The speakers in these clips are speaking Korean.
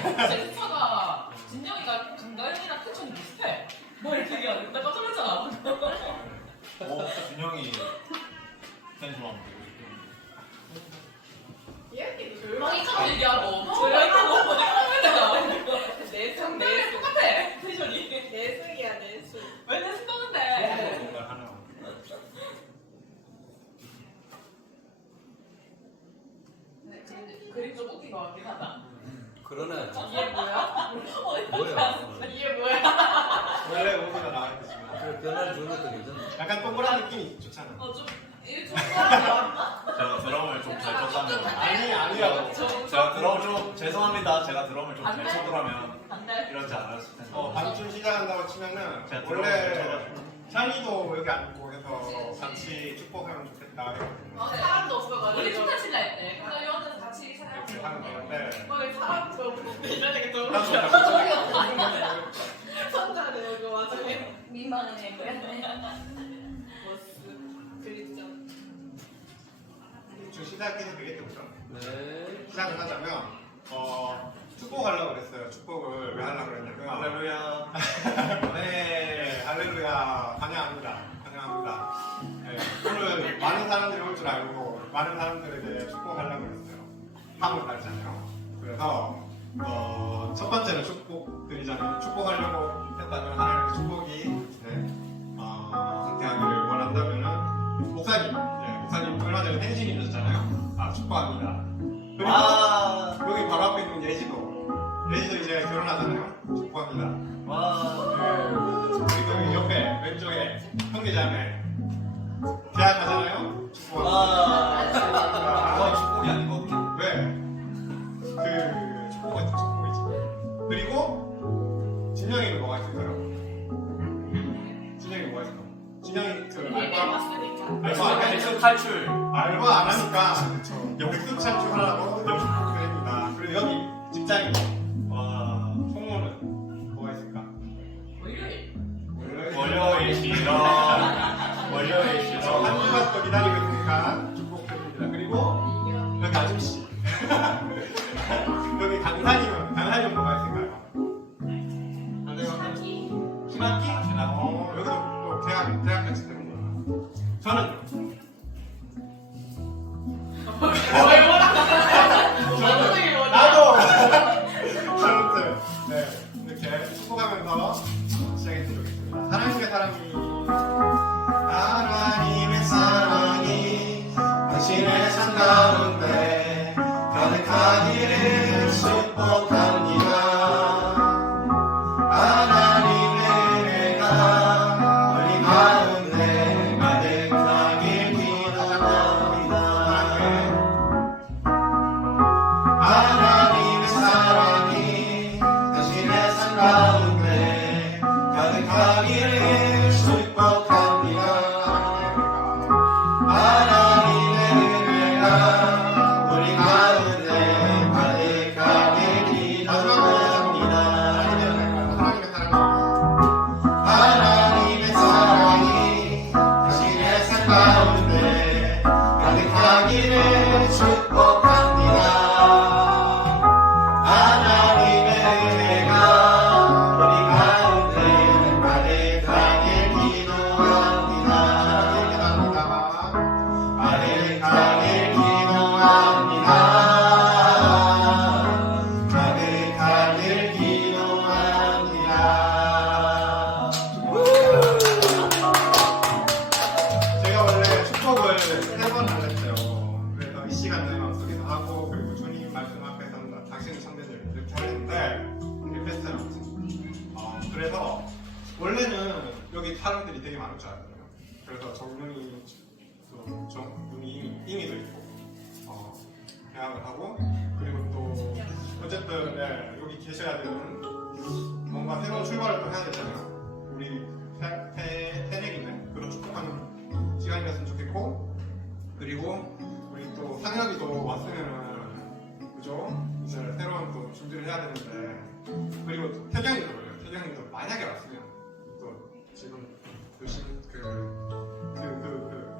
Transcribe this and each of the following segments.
제스처가 진영이가 강다현이랑 텐션이 비슷해. 뭐 이렇게 얘기하는데 나 깜짝 놀랐잖아. 준영이 텐션 한번 보고 싶어. 이야기도 조용히처럼 얘기하고 조용히처럼 보니까 내숭 내 똑같아 텐션이. 내숭이야 내숭. 왜 내숭 떠는데? 정말 하나. 그림 좀 웃긴 것 같긴 하다. 그러네. 이게 뭐야? 뭐야? 이게 뭐야? 원래 오디가 나와있지만 그래, 변화를 주는 것도 괜찮네. 약간 동그란 느낌이 좋잖아. 좀 이게 좀 사람이 왔나? 제가 드럼을 좀 잘 쳤다면. 아니라고. 제가 드럼을 좀 죄송합니다. 제가 드럼을 좀 안 잘 돼? 쳤더라면 안 돼. 이러지 않았을 텐데. 반춤 시작한다고 치면은 제가 드럼을 좀 원래 쳐가지고. 샤니도 여기 앉고 해서 같이 축복하면 좋겠다 사람도 없어가지고. 우리 축하 친다 했대. 그래서 여자들 같이 이렇게 생각해. 하는 건데 뭐 사람도 없고 이런 얘기 좀 나도 선자네 이거 와중에 민망해 그랬네. 머스 그립죠. 좀 시작해도 되겠죠? 네. 시작을 하자면 축복하려고 그랬어요. 축복을 왜 하려고 그랬냐면 할렐루야. 네, 할렐루야. 환영합니다. 환영합니다. 네, 오늘 많은 사람들이 올 줄 알고 많은 사람들에게 축복하려고 했어요. 3월 달이잖아요. 그래서 첫 번째는 축복 드리자면 축복하려고 했다면 하나님의 축복이 상태하기를 원한다면은 목사님 얼마 전에 생신이셨잖아요. 축복합니다. 그리고 여기 바로 앞에 있는 예지도 이제 결혼하잖아요. 축복합니다. 그리고 여기 옆에 왼쪽에 형제자매 계약하잖아요. 축복합니다. 축복이 아니고. 왜? 그 축복은 축복이지. 그리고 진영이는 뭐가 있을까요? 진영이 뭐가 있을까? 진영이 그 알바 왔으니까. 탈출. 알바 안 하니까 영수 탈출하라고 드립니다. 그리고 여기 직장인 총무는 뭐가 있을까? 월요일 싫어. 월요일 싫어. 한 주간 또 기다리고 있으니까 축복드립니다. 그리고 여기 아줌씨 여기 강사님은 뭐가 있을까요? 신학기? 여기도 또 대학 같이 되는구나. 저는 나도 저는 이렇게 축복하면서 시작했으면 좋겠습니다. 하나님의 사랑이 당신의 삶 가운데 가득하기를 축복합니다. 하나님의 은혜가 우리 가운데 가득하길 기도합니다. 하나님의 사랑이 당신의 삶 가운데 가득하기를 축복합니다. 하나님의 은혜가 우리 가운데 가득하길 기도합니다. 하나님의 사랑이 당신의 삶 가운데 가득하기를 축복합니다. 하나님의 은혜가 우리 가운데 가득하길 기도합니다. 가득하길 기도합니다. 가득하길 기도합니다. 제가 원래 축복을 3번 하랬어요. 그래서 이 시간에 마음속에서 하고 그리고 주님 말씀 앞에서는 당신의 성대들 이렇게 하는데 이게 베스트는 없어요. 그래서 원래는 여기 사람들이 되게 많을 줄 알았거든요. 그래서 정윤이 이미도 있고 계약을 하고 그리고 또 어쨌든 여기 계셔야 되는 뭔가 새로운 출발을 또 해야 되잖아요. 우리 새내기는 그런 축복하는 시간이 됐으면 좋겠고 그리고 우리 또 상혁이도 왔으면은 그죠? 이제 새로운 또 준비를 해야 되는데 그리고 또 태경이도 그래요. 태경이도 만약에 왔으면 또 지금 열심히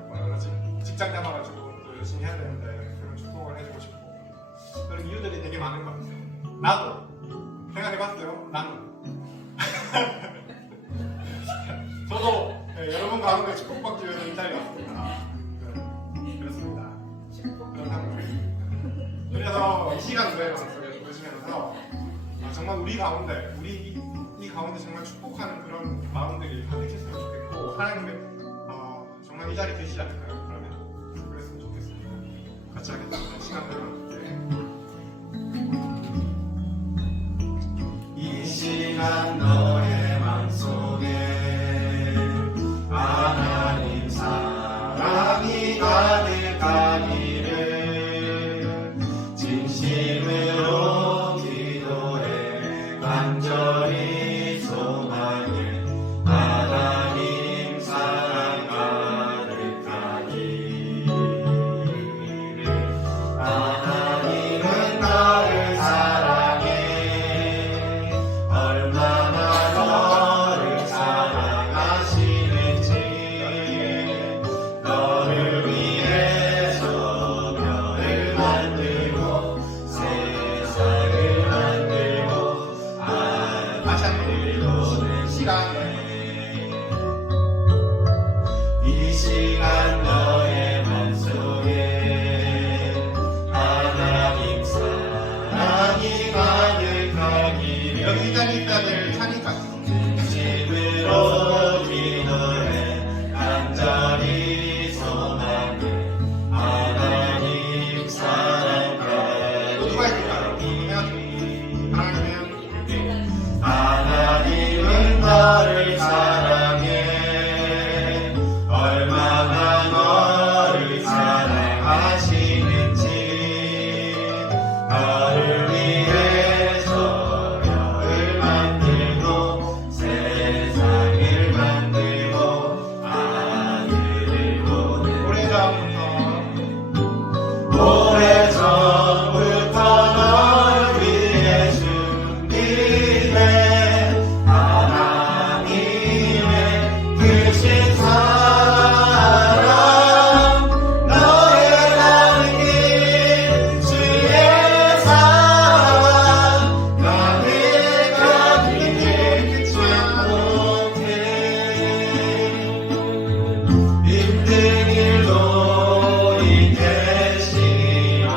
뭐라 그러지? 직장 잡아가지고 또 열심히 해야 되는데 그런 축복을 해주고 싶고 그런 이유들이 되게 많은 것 같아요. 나도 해봤어요? 나는. 저도 네, 여러분 가운데 축복받기 위해서 이 자리에 왔습니다. 네, 그렇습니다. 그래서 이 시간 노래 방송을 보시면서 정말 우리 가운데 이 가운데 정말 축복하는 그런 마음들이 가득했으면 좋겠고 하나님의 정말 이 자리에 계시지 않을까요? 그러면 그랬으면 좋겠습니다. 같이 하겠습니다. 시간 노래 방송 이 시간 너의 맘속에 하나님 사랑이 가득하기를 진심으로 기도해 간절히 소망해 하나님 사랑 가득하기를 하나님은 나를 사랑해 얼마나 너를 사랑하시는지 너를 위해서 별을 만들고 세상을 만들고 다시 한번 시간 이 시간 너의 맘속에 하나님 사랑이 가득하기를 여기 이 자리에 있어야 될 찬이까지 진심으로 기도해 간절히 소망해 하나님 사랑 누가 있을까요? 하나님은 하나님은 너를 사랑해 얼마나 너를 사랑하시는지 너를 위해서 별을 만들고 세상을 만들고 아들을 보내 오래전부터 널 위해 준비해 하나님의 크신 사랑 너의 가는 길 주의 사랑 가득하기를 축복해 힘든 일도 있겠지만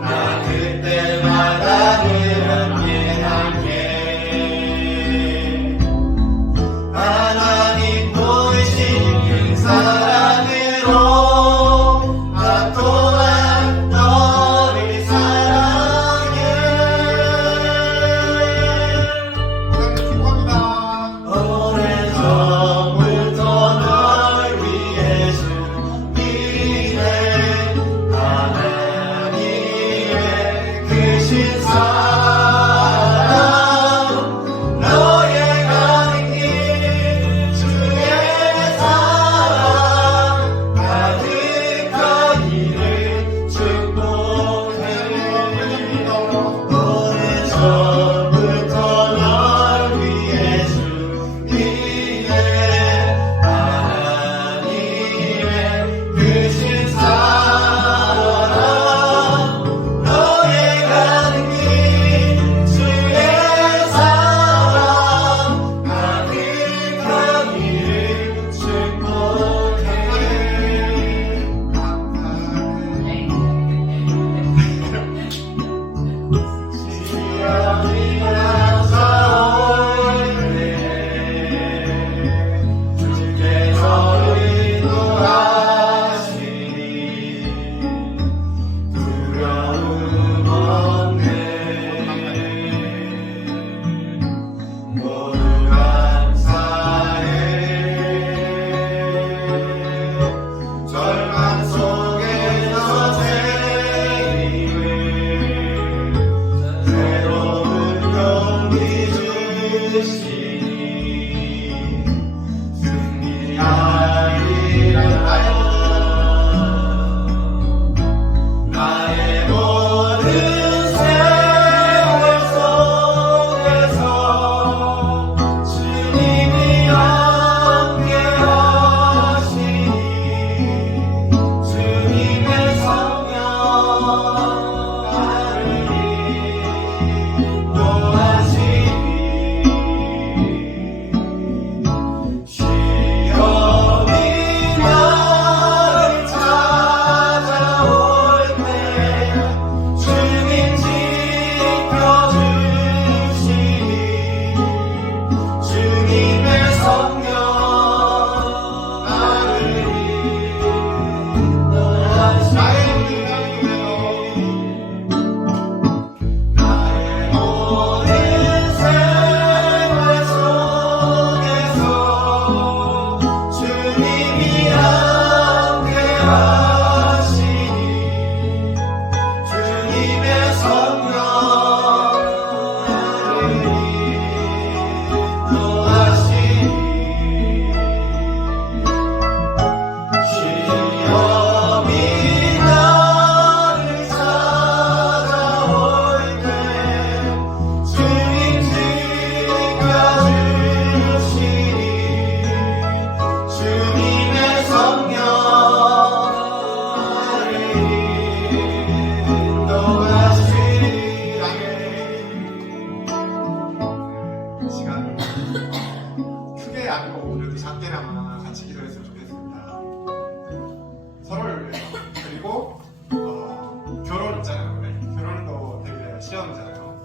나 그때마다 늘 함께할게 하나님 보이신 큰 사랑으로 나 또한 너를 사랑해 축복합니다. 오래전부터 널 위해 준비해 하나님의 크신 사랑 너의 가는 길 주의 사랑 가득하기를 축복해 오래전부터 널 위해 준비해 하나님의 크신 사랑 너의 가는 길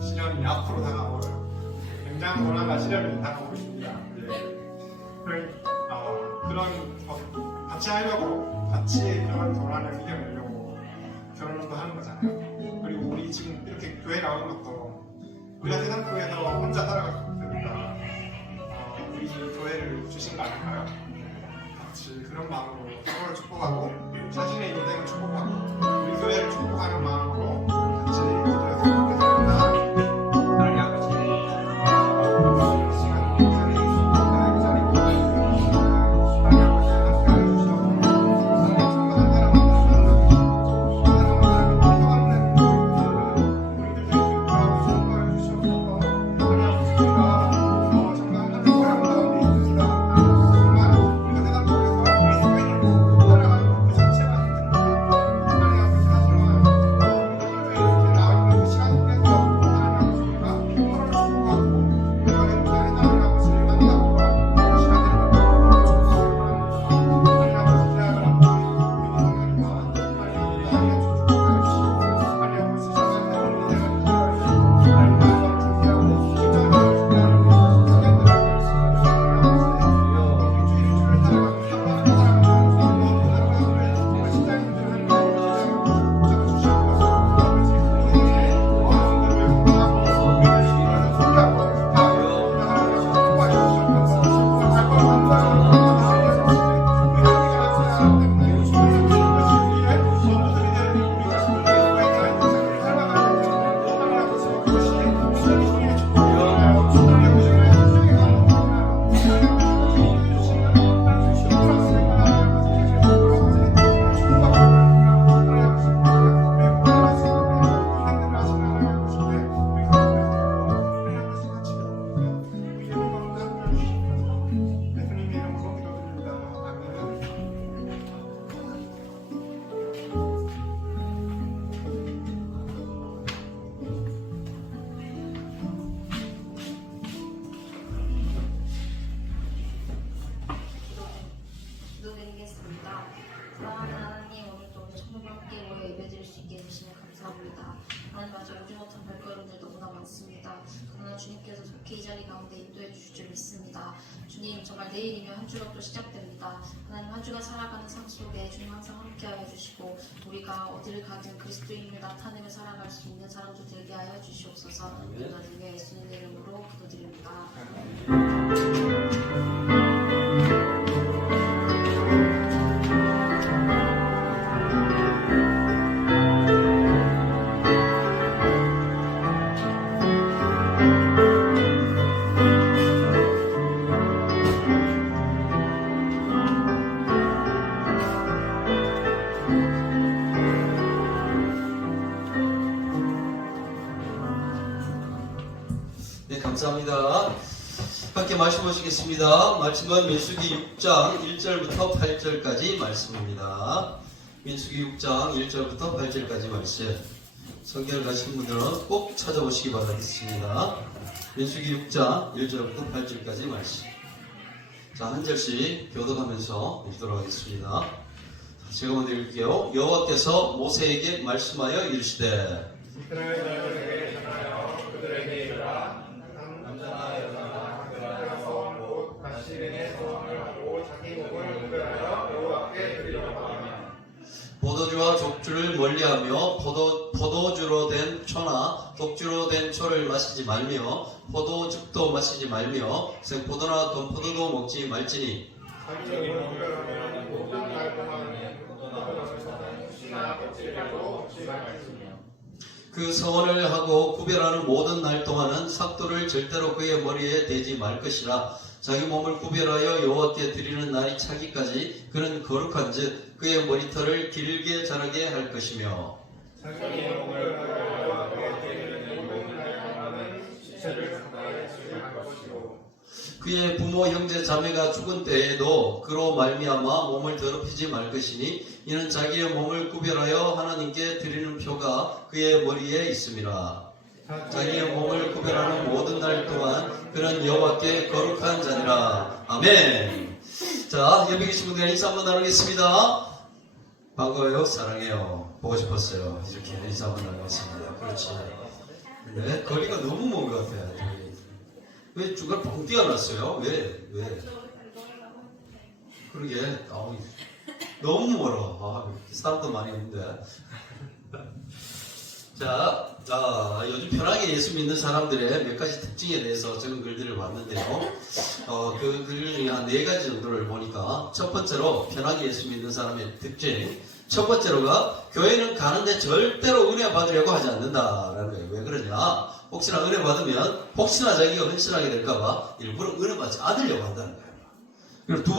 시련이 앞으로 다가오요. 굉장한 고난과 시련이 다가오고 있습니다. 그런 같이 하려고 같이 그런 고난을 이겨내려고 결혼도 하는 거잖아요. 그리고 우리 지금 이렇게 교회 나오는 것도 우리가 세상 교회에서 혼자 살아갈 수 없으니까 우리 교회를 주신 거 아닐까요? 같이 그런 마음으로 서로를 축복하고 자신의 인생을 축복하고 우리 교회를 축복하는 마음으로 같이 기도해서 좋겠습니다. 하나님 아버지 시간 이 자리에 기도드리겠습니다. 사랑하는 하나님, 오늘도 우리 천국을 함께 모여 예배드릴 수 있게 해주시면 감사합니다. 하나님, 아직 오지 못한 발걸음들 너무나 많습니다. 그러나 주님께서 속히 이 자리 가운데 인도해 주실 줄 믿습니다. 주님, 정말 내일이면 한 주가 또 시작됩니다. 하나님, 한 주가 살아가는 삶 속에 주님 항상 함께하여 주시고 우리가 어디를 가든 그리스도인을 나타내며 살아갈 수 있는 사람들 되게 하여 주시옵소서. 나중에 예수님의 이름으로 기도드립니다. 네, 감사합니다. 함께 말씀 보시겠습니다. 말씀은 민수기 6장 1절부터 8절까지 말씀입니다. 민수기 6장 1절부터 8절까지 말씀. 성경을 가신 분들은 꼭 찾아보시기 바라겠습니다. 민수기 6장 1절부터 8절까지 말씀. 자, 한 절씩 교독하면서 읽도록 하겠습니다. 제가 먼저 읽을게요. 여호와께서 모세에게 말씀하여 이르시되 이스라엘에게 전하여 그들에게 이르라. 남자나 여자나 그들의 소원 곧 가시린의 소원을 하고 자기 몸을 구별하여 여호와께 드리려고 하면 포도주와 족주를 멀리하며 포도주로 된 초나 독주로 된 초를 마시지 말며 포도즙도 마시지 말며 생포도나 돈포도도 먹지 말지니 자기 몸을 구별하면 모든 날 동안에 포도나무에서는 씨나 껍질이라도 먹지 말지며 그 서원을 하고 구별하는 모든 날 동안은 삭도를 절대로 그의 머리에 대지 말 것이라. 자기 몸을 구별하여 여호와께 드리는 날이 차기까지 그는 거룩한즉 그의 머리털을 길게 자라게 할 것이며 자기 몸을 여호와께 드리는 모든 날 동안은 시체를 상가에 수리할 것이요 그의 부모 형제 자매가 죽은 때에도 그로 말미암아 몸을 더럽히지 말 것이니 이는 자기의 몸을 구별하여 하나님께 드리는 표가 그의 머리에 있음이라. 자기의 몸을 구별하는 모든 날 동안 그는 여호와께 거룩한 자니라. 아멘. 자, 여기 계신 분들 인사 한번 나누겠습니다. 반가워요, 사랑해요, 보고 싶었어요. 이렇게 인사 한번 나누겠습니다. 그렇지. 네, 거리가 너무 먼 것 같아요. 저희. 왜 중간 뻥 뛰어났어요? 왜? 그러게, 너무 멀어. 사람도 많이 있는데. 자, 요즘 편하게 예수 믿는 사람들의 몇 가지 특징에 대해서 적은 글들을 봤는데요. 그 글 중에 한 4가지 정도를 보니까, 첫 번째로 편하게 예수 믿는 사람의 특징. 첫 번째로가 교회는 가는데 절대로 은혜 받으려고 하지 않는다라는 거예요. 왜 그러냐? 혹시나 은혜 받으면 혹시나 자기가 헌신하게 될까봐 일부러 은혜 받지 않으려고 한다는 거예요. 그리고 두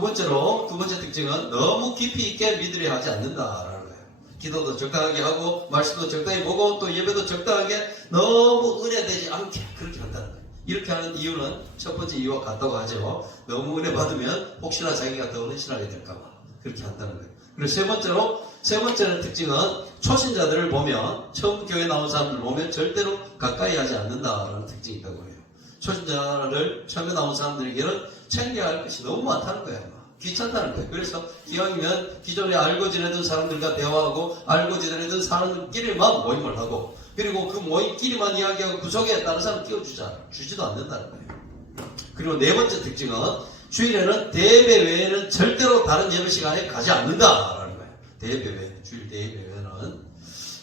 번째 특징은 너무 깊이 있게 믿으려 하지 않는다라는 거예요. 기도도 적당하게 하고 말씀도 적당히 보고 또 예배도 적당하게 너무 은혜되지 않게 그렇게 한다는 거예요. 이렇게 하는 이유는 첫 번째 이유와 같다고 하죠. 너무 은혜 받으면 혹시나 자기가 더 헌신하게 될까봐 그렇게 한다는 거예요. 그리고 세 번째는 특징은 초신자들을 보면 처음 교회 나온 사람들 보면 절대로 가까이 하지 않는다라는 특징이 있다고 해요. 초신자를 처음에 나온 사람들에게는 챙겨야 할 것이 너무 많다는 거예요. 귀찮다는 거예요. 그래서 기왕이면 기존에 알고 지내던 사람들과 대화하고 알고 지내던 사람들끼리만 모임을 하고 그리고 그 모임끼리만 이야기하고 그 속에 다른 사람 끼워주지도 않는다는 거예요. 그리고 네 번째 특징은 주일에는 대예배 외에는 절대로 다른 예배 시간에 가지 않는다라는 거예요. 대예배 외에는, 주일 대예배 외에는.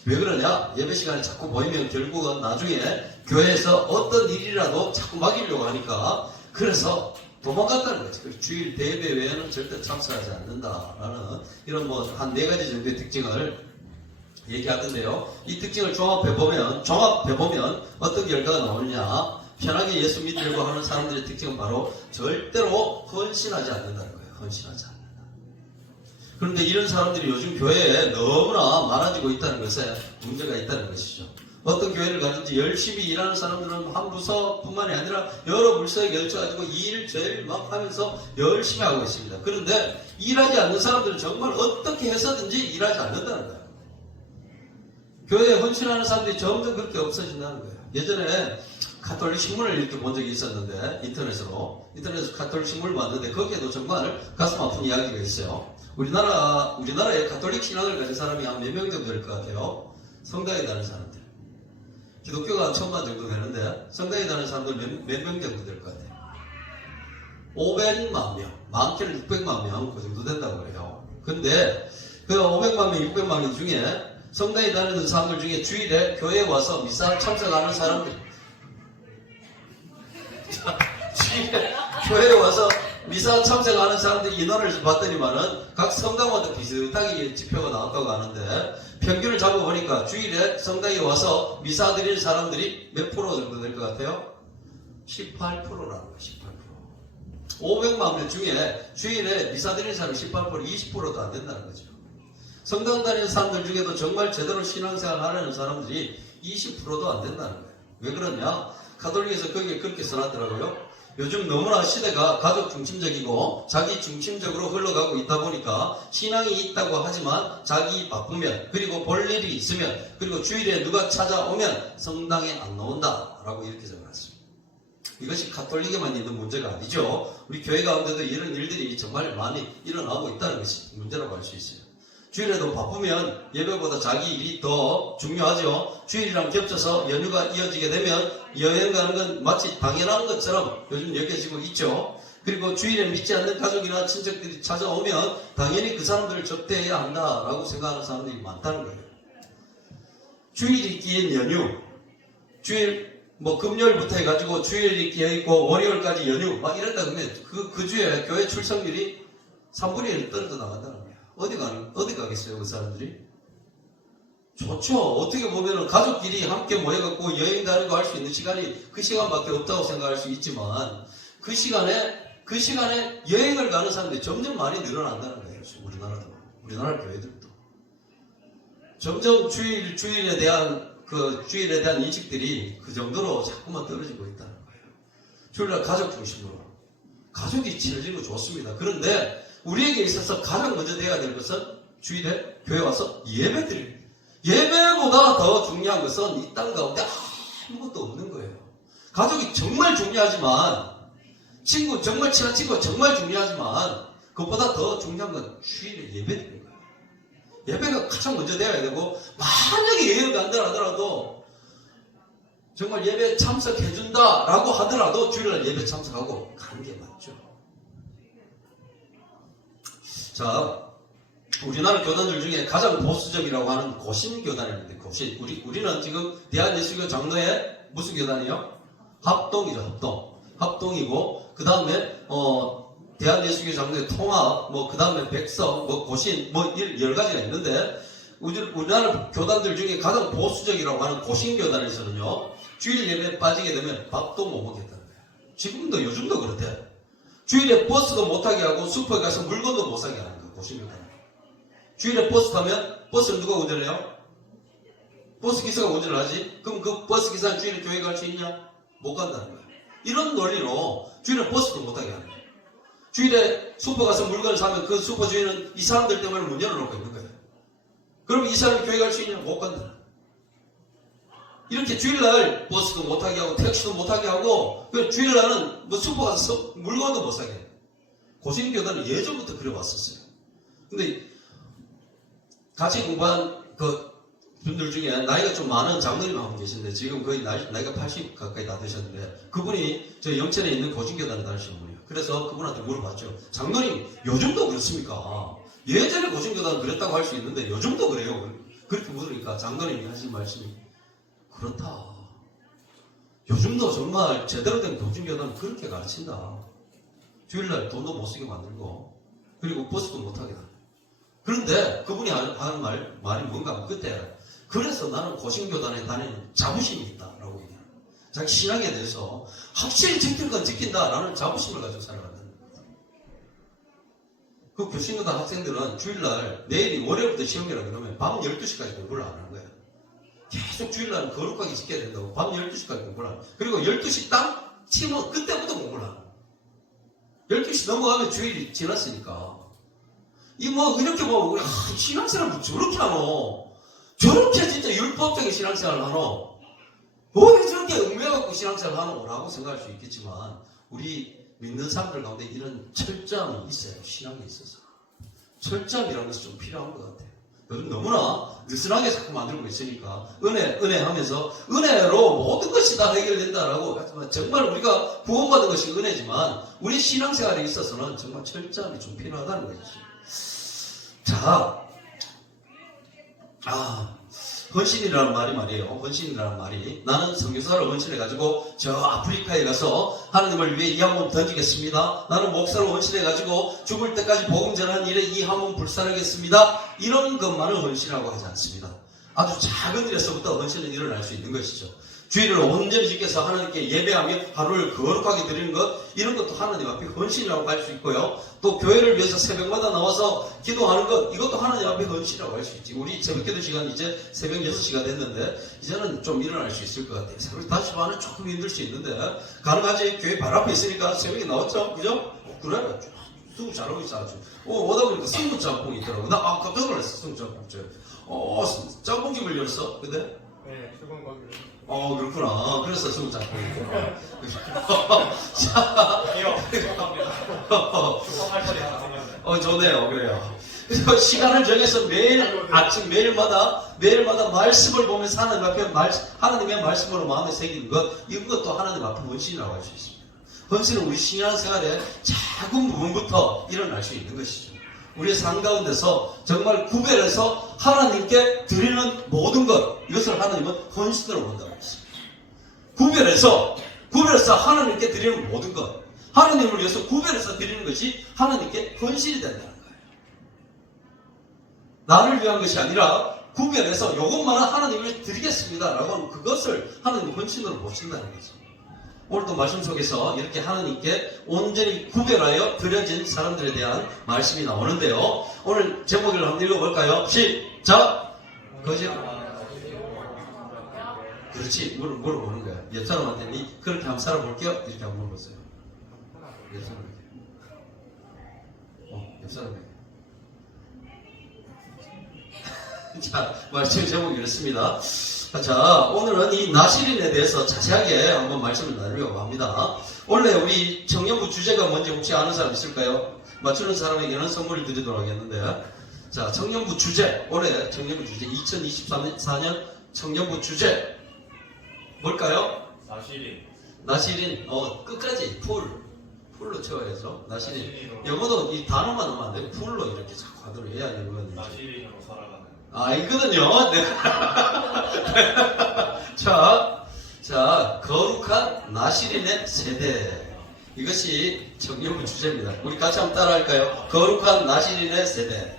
왜 그러냐? 예배 시간에 자꾸 모이면 결국은 나중에 교회에서 어떤 일이라도 자꾸 막이려고 하니까 그래서 도망갔다는 거죠. 주일 대예배 외에는 절대 참석하지 않는다라는 이런 한 4가지 정도의 특징을 얘기하던데요. 이 특징을 종합해보면 어떤 결과가 나오느냐? 편하게 예수 믿으려고 하는 사람들의 특징은 바로 절대로 헌신하지 않는다는 거예요. 헌신하지 않는다. 그런데 이런 사람들이 요즘 교회에 너무나 많아지고 있다는 것에 문제가 있다는 것이죠. 어떤 교회를 가든지 열심히 일하는 사람들은 한 부서뿐만이 아니라 여러 부서에 걸쳐가지고 일 제일 막 하면서 열심히 하고 있습니다. 그런데 일하지 않는 사람들은 정말 어떻게 해서든지 일하지 않는다는 거예요. 교회에 헌신하는 사람들이 점점 그렇게 없어진다는 거예요. 예전에 가톨릭 신문을 이렇게 본 적이 있었는데 인터넷에서 가톨릭 신문을 봤는데 거기에도 정말 가슴 아픈 이야기가 있어요. 우리나라에 가톨릭 신앙을 가진 사람이 한 몇 명 정도 될 것 같아요. 성당에 다니는 사람들. 기독교가 한 1000만 정도 되는데 성당에 다니는 사람들 몇 명 정도 될 것 같아요. 500만 명, 많게는 600만 명 그 정도 된다고 그래요. 근데 그 500만 명, 600만 명 중에 성당에 다니는 사람들 중에 주일에 교회에 와서 미사 참석하는 사람들 교회에 와서 미사 참석하는 사람들 인원을 봤더니만은 각 성당마다 비슷하게 지표가 나왔다고 하는데 평균을 잡아보니까 주일에 성당에 와서 미사 드리는 사람들이 몇 프로 정도 될 것 같아요? 18%라는 거예요. 18%. 500만 명 중에 주일에 미사 드리는 사람이 18%, 20%도 안 된다는 거죠. 성당 다니는 사람들 중에도 정말 제대로 신앙생활 하려는 사람들이 20%도 안 된다는 거예요. 왜 그러냐? 가톨릭에서 거기에 그렇게 써놨더라고요. 요즘 너무나 시대가 가족 중심적이고 자기 중심적으로 흘러가고 있다 보니까 신앙이 있다고 하지만 자기 바쁘면 그리고 볼 일이 있으면 그리고 주일에 누가 찾아오면 성당에 안 나온다 라고 이렇게 적어놨습니다. 이것이 가톨릭에만 있는 문제가 아니죠. 우리 교회 가운데도 이런 일들이 정말 많이 일어나고 있다는 것이 문제라고 할 수 있어요. 주일에도 바쁘면 예배보다 자기 일이 더 중요하죠. 주일이랑 겹쳐서 연휴가 이어지게 되면 여행 가는 건 마치 당연한 것처럼 요즘 여겨지고 있죠. 그리고 주일에 믿지 않는 가족이나 친척들이 찾아오면 당연히 그 사람들을 접대해야 한다라고 생각하는 사람들이 많다는 거예요. 주일이 끼인 연휴, 주일 금요일부터 해가지고 주일이 끼어있고 월요일까지 연휴 막 이랬다 그러면 그 주에 교회 출석률이 3분의 1 떨어져 나간다는 거예요. 어디 가겠어요, 그 사람들이? 좋죠. 어떻게 보면은 가족끼리 함께 모여갖고 여행 다니고 할 수 있는 시간이 그 시간밖에 없다고 생각할 수 있지만 그 시간에 여행을 가는 사람들이 점점 많이 늘어난다는 거예요. 우리나라 교회들도. 점점 주일에 대한 인식들이 그 정도로 자꾸만 떨어지고 있다는 거예요. 주일날 가족 중심으로. 가족이 친해지는 거 좋습니다. 그런데 우리에게 있어서 가장 먼저 돼야 될 것은 주일에 교회 와서 예배드립니다. 예배보다 더 중요한 것은 이 땅 가운데 아무것도 없는 거예요. 가족이 정말 중요하지만 정말 친한 친구가 정말 중요하지만 그것보다 더 중요한 건 주일에 예배드리는 거예요. 예배가 가장 먼저 돼야 되고 만약에 여행을 간다 하더라도 정말 예배 참석해준다라고 하더라도 주일날 예배 참석하고 가는 게 맞죠. 자, 우리나라 교단들 중에 가장 보수적이라고 하는 고신교단입니다. 고신. 우리는 지금 대한예수교 장로의 무슨 교단이요? 합동이죠, 합동. 합동이고, 그 다음에, 대한예수교 장로의 통합, 그 다음에 백성, 고신, 여러 가지가 있는데, 우리나라 교단들 중에 가장 보수적이라고 하는 고신교단에서는요, 주일 예배에 빠지게 되면 밥도 못 먹겠다는 거예요. 지금도, 요즘도 그렇대. 주일에 버스도 못 타게 하고, 슈퍼에 가서 물건도 못 사게 하는 거예요, 고신교단. 주일에 버스 타면, 버스를 누가 운전해요? 버스 기사가 운전을 하지? 그럼 그 버스 기사는 주일에 교회 갈 수 있냐? 못 간다는 거예요. 이런 논리로 주일에 버스도 못 타게 하는 거예요. 주일에 슈퍼 가서 물건을 사면 그 슈퍼 주인은 이 사람들 때문에 문 열어놓고 있는 거예요. 그럼 이 사람이 교회 갈 수 있냐? 못 간다. 이렇게 주일날 버스도 못 타게 하고 택시도 못 타게 하고 주일날은 슈퍼 가서 물건도 못 사게 해요. 고신교단은 예전부터 그래왔었어요. 근데 같이 공부한 그 분들 중에 나이가 좀 많은 장로님 한 분 계신데 지금 거의 나이가 80 가까이 다 되셨는데 그분이 저 영천에 있는 고신교단에 다니시는 분이에요. 그래서 그분한테 물어봤죠. 장로님 요즘도 그렇습니까? 예전에 고신교단은 그랬다고 할 수 있는데 요즘도 그래요. 그렇게 물으니까 장로님이 하신 말씀이 그렇다. 요즘도 정말 제대로 된 고신교단은 그렇게 가르친다. 주일날 돈도 못 쓰게 만들고 그리고 버스도 못 타게 한다. 그런데 그분이 하는 말이 뭔가 하면 그때 그래서 나는 고신교단에 다니는 자부심이 있다라고 얘기해요. 자기 신앙에 대해서 확실히 지킬 건 지킨다라는 자부심을 가지고 살아간다는 거예요. 그 고신교단 학생들은 주일날 내일이 월요일부터 시험이라 그러면 밤 12시까지 공부를 안 하는 거예요. 계속 주일날은 거룩하게 지켜야 된다고 밤 12시까지 공부를 하는 거예요. 그리고 12시 딱 치면 그때부터 공부를 하는 거예요. 12시 넘어가면 주일이 지났으니까 이렇게 우리 신앙생활 저렇게 하노? 저렇게 진짜 율법적인 신앙생활을 하노? 왜 저렇게 얽매갖고 신앙생활을 하노? 라고 생각할 수 있겠지만 우리 믿는 사람들 가운데 이런 철저함이 있어요. 신앙에 있어서. 철저함이라는 것이 좀 필요한 것 같아요. 요즘 너무나 느슨하게 자꾸 만들고 있으니까 은혜 하면서 은혜로 모든 것이 다 해결된다라고 하지만 정말 우리가 구원받은 것이 은혜지만 우리 신앙생활에 있어서는 정말 철저함이 좀 필요하다는 것이죠. 자, 헌신이라는 말이 말이에요. 헌신이라는 말이 나는 선교사로 헌신해가지고 저 아프리카에 가서 하나님을 위해 이 한 몸 던지겠습니다. 나는 목사로 헌신해가지고 죽을 때까지 복음 전하는 일에 이 한 몸 불사르겠습니다. 이런 것만을 헌신이라고 하지 않습니다. 아주 작은 일에서부터 헌신은 일어날 수 있는 것이죠. 주일을 온전히 지켜서 하나님께 예배하며 하루를 거룩하게 드리는 것, 이런 것도 하나님 앞에 헌신이라고 할 수 있고요. 또 교회를 위해서 새벽마다 나와서 기도하는 것, 이것도 하나님 앞에 헌신이라고 할 수 있지. 우리 새벽기도 시간 이제 새벽 6시가 됐는데 이제는 좀 일어날 수 있을 것 같아요. 새벽 5시 반은 조금 힘들 수 있는데 가능하지. 교회 바로 앞에 있으니까 새벽에 나왔죠? 그죠? 그래. 수고 잘하고 있어 아주. 오다 보니까 승무 짬뽕이 있더라고. 나 깜짝 놀랐어. 승무 짬뽕. 짬뽕집을 열었어. 근데? 네, 죽은 거. 그렇구나. 그래서 승무 짬뽕이 있구나. 좋네요. 그래요. 그래서 시간을 정해서 매일 아침 매일마다 말씀을 보면서 하나님의 말씀으로 마음에 새기는 것, 이것도 하나님 앞에 헌신이라고 할 수 있습니다. 헌신은 우리 신앙생활의 작은 부분부터 일어날 수 있는 것이죠. 우리의 삶 가운데서 정말 구별해서 하나님께 드리는 모든 것, 이것을 하나님은 헌신으로 본다고 했습니다. 구별해서 하나님께 드리는 모든 것, 하나님을 위해서 구별해서 드리는 것이 하나님께 헌신이 된다는 거예요. 나를 위한 것이 아니라 구별해서 이것만은 하나님을 드리겠습니다 라고 하면 그것을 하나님 헌신으로 보신다는 거죠. 오늘도 말씀 속에서 이렇게 하나님께 온전히 구별하여 드려진 사람들에 대한 말씀이 나오는데요. 오늘 제목을 한번 읽어볼까요? 시작! 그렇지. 물어보는 거야. 옆 사람한테 니 그렇게 한번 살아볼게요? 이렇게 한번 물어보세요. 옆 사람에게. 옆 사람에게. 자, 말씀 제목이 이렇습니다. 자, 오늘은 이 나실인에 대해서 자세하게 한번 말씀을 나누려고 합니다. 원래 우리 청년부 주제가 뭔지 혹시 아는 사람 있을까요? 맞추는 사람에게는 선물을 드리도록 하겠는데, 자, 청년부 주제, 올해 청년부 주제, 2024년 청년부 주제, 뭘까요? 나시린. 나시린. 끝까지 풀로 채워야죠. 나시린. 영어도 이 단어만 하면 안 돼요. 풀로 이렇게 자꾸 하도록 해야 이건. 나시린으로 살아가는. 이거든요. 네. 자, 거룩한 나시린의 세대. 이것이 정리부 주제입니다. 우리 같이 한번 따라할까요? 거룩한 나시린의 세대.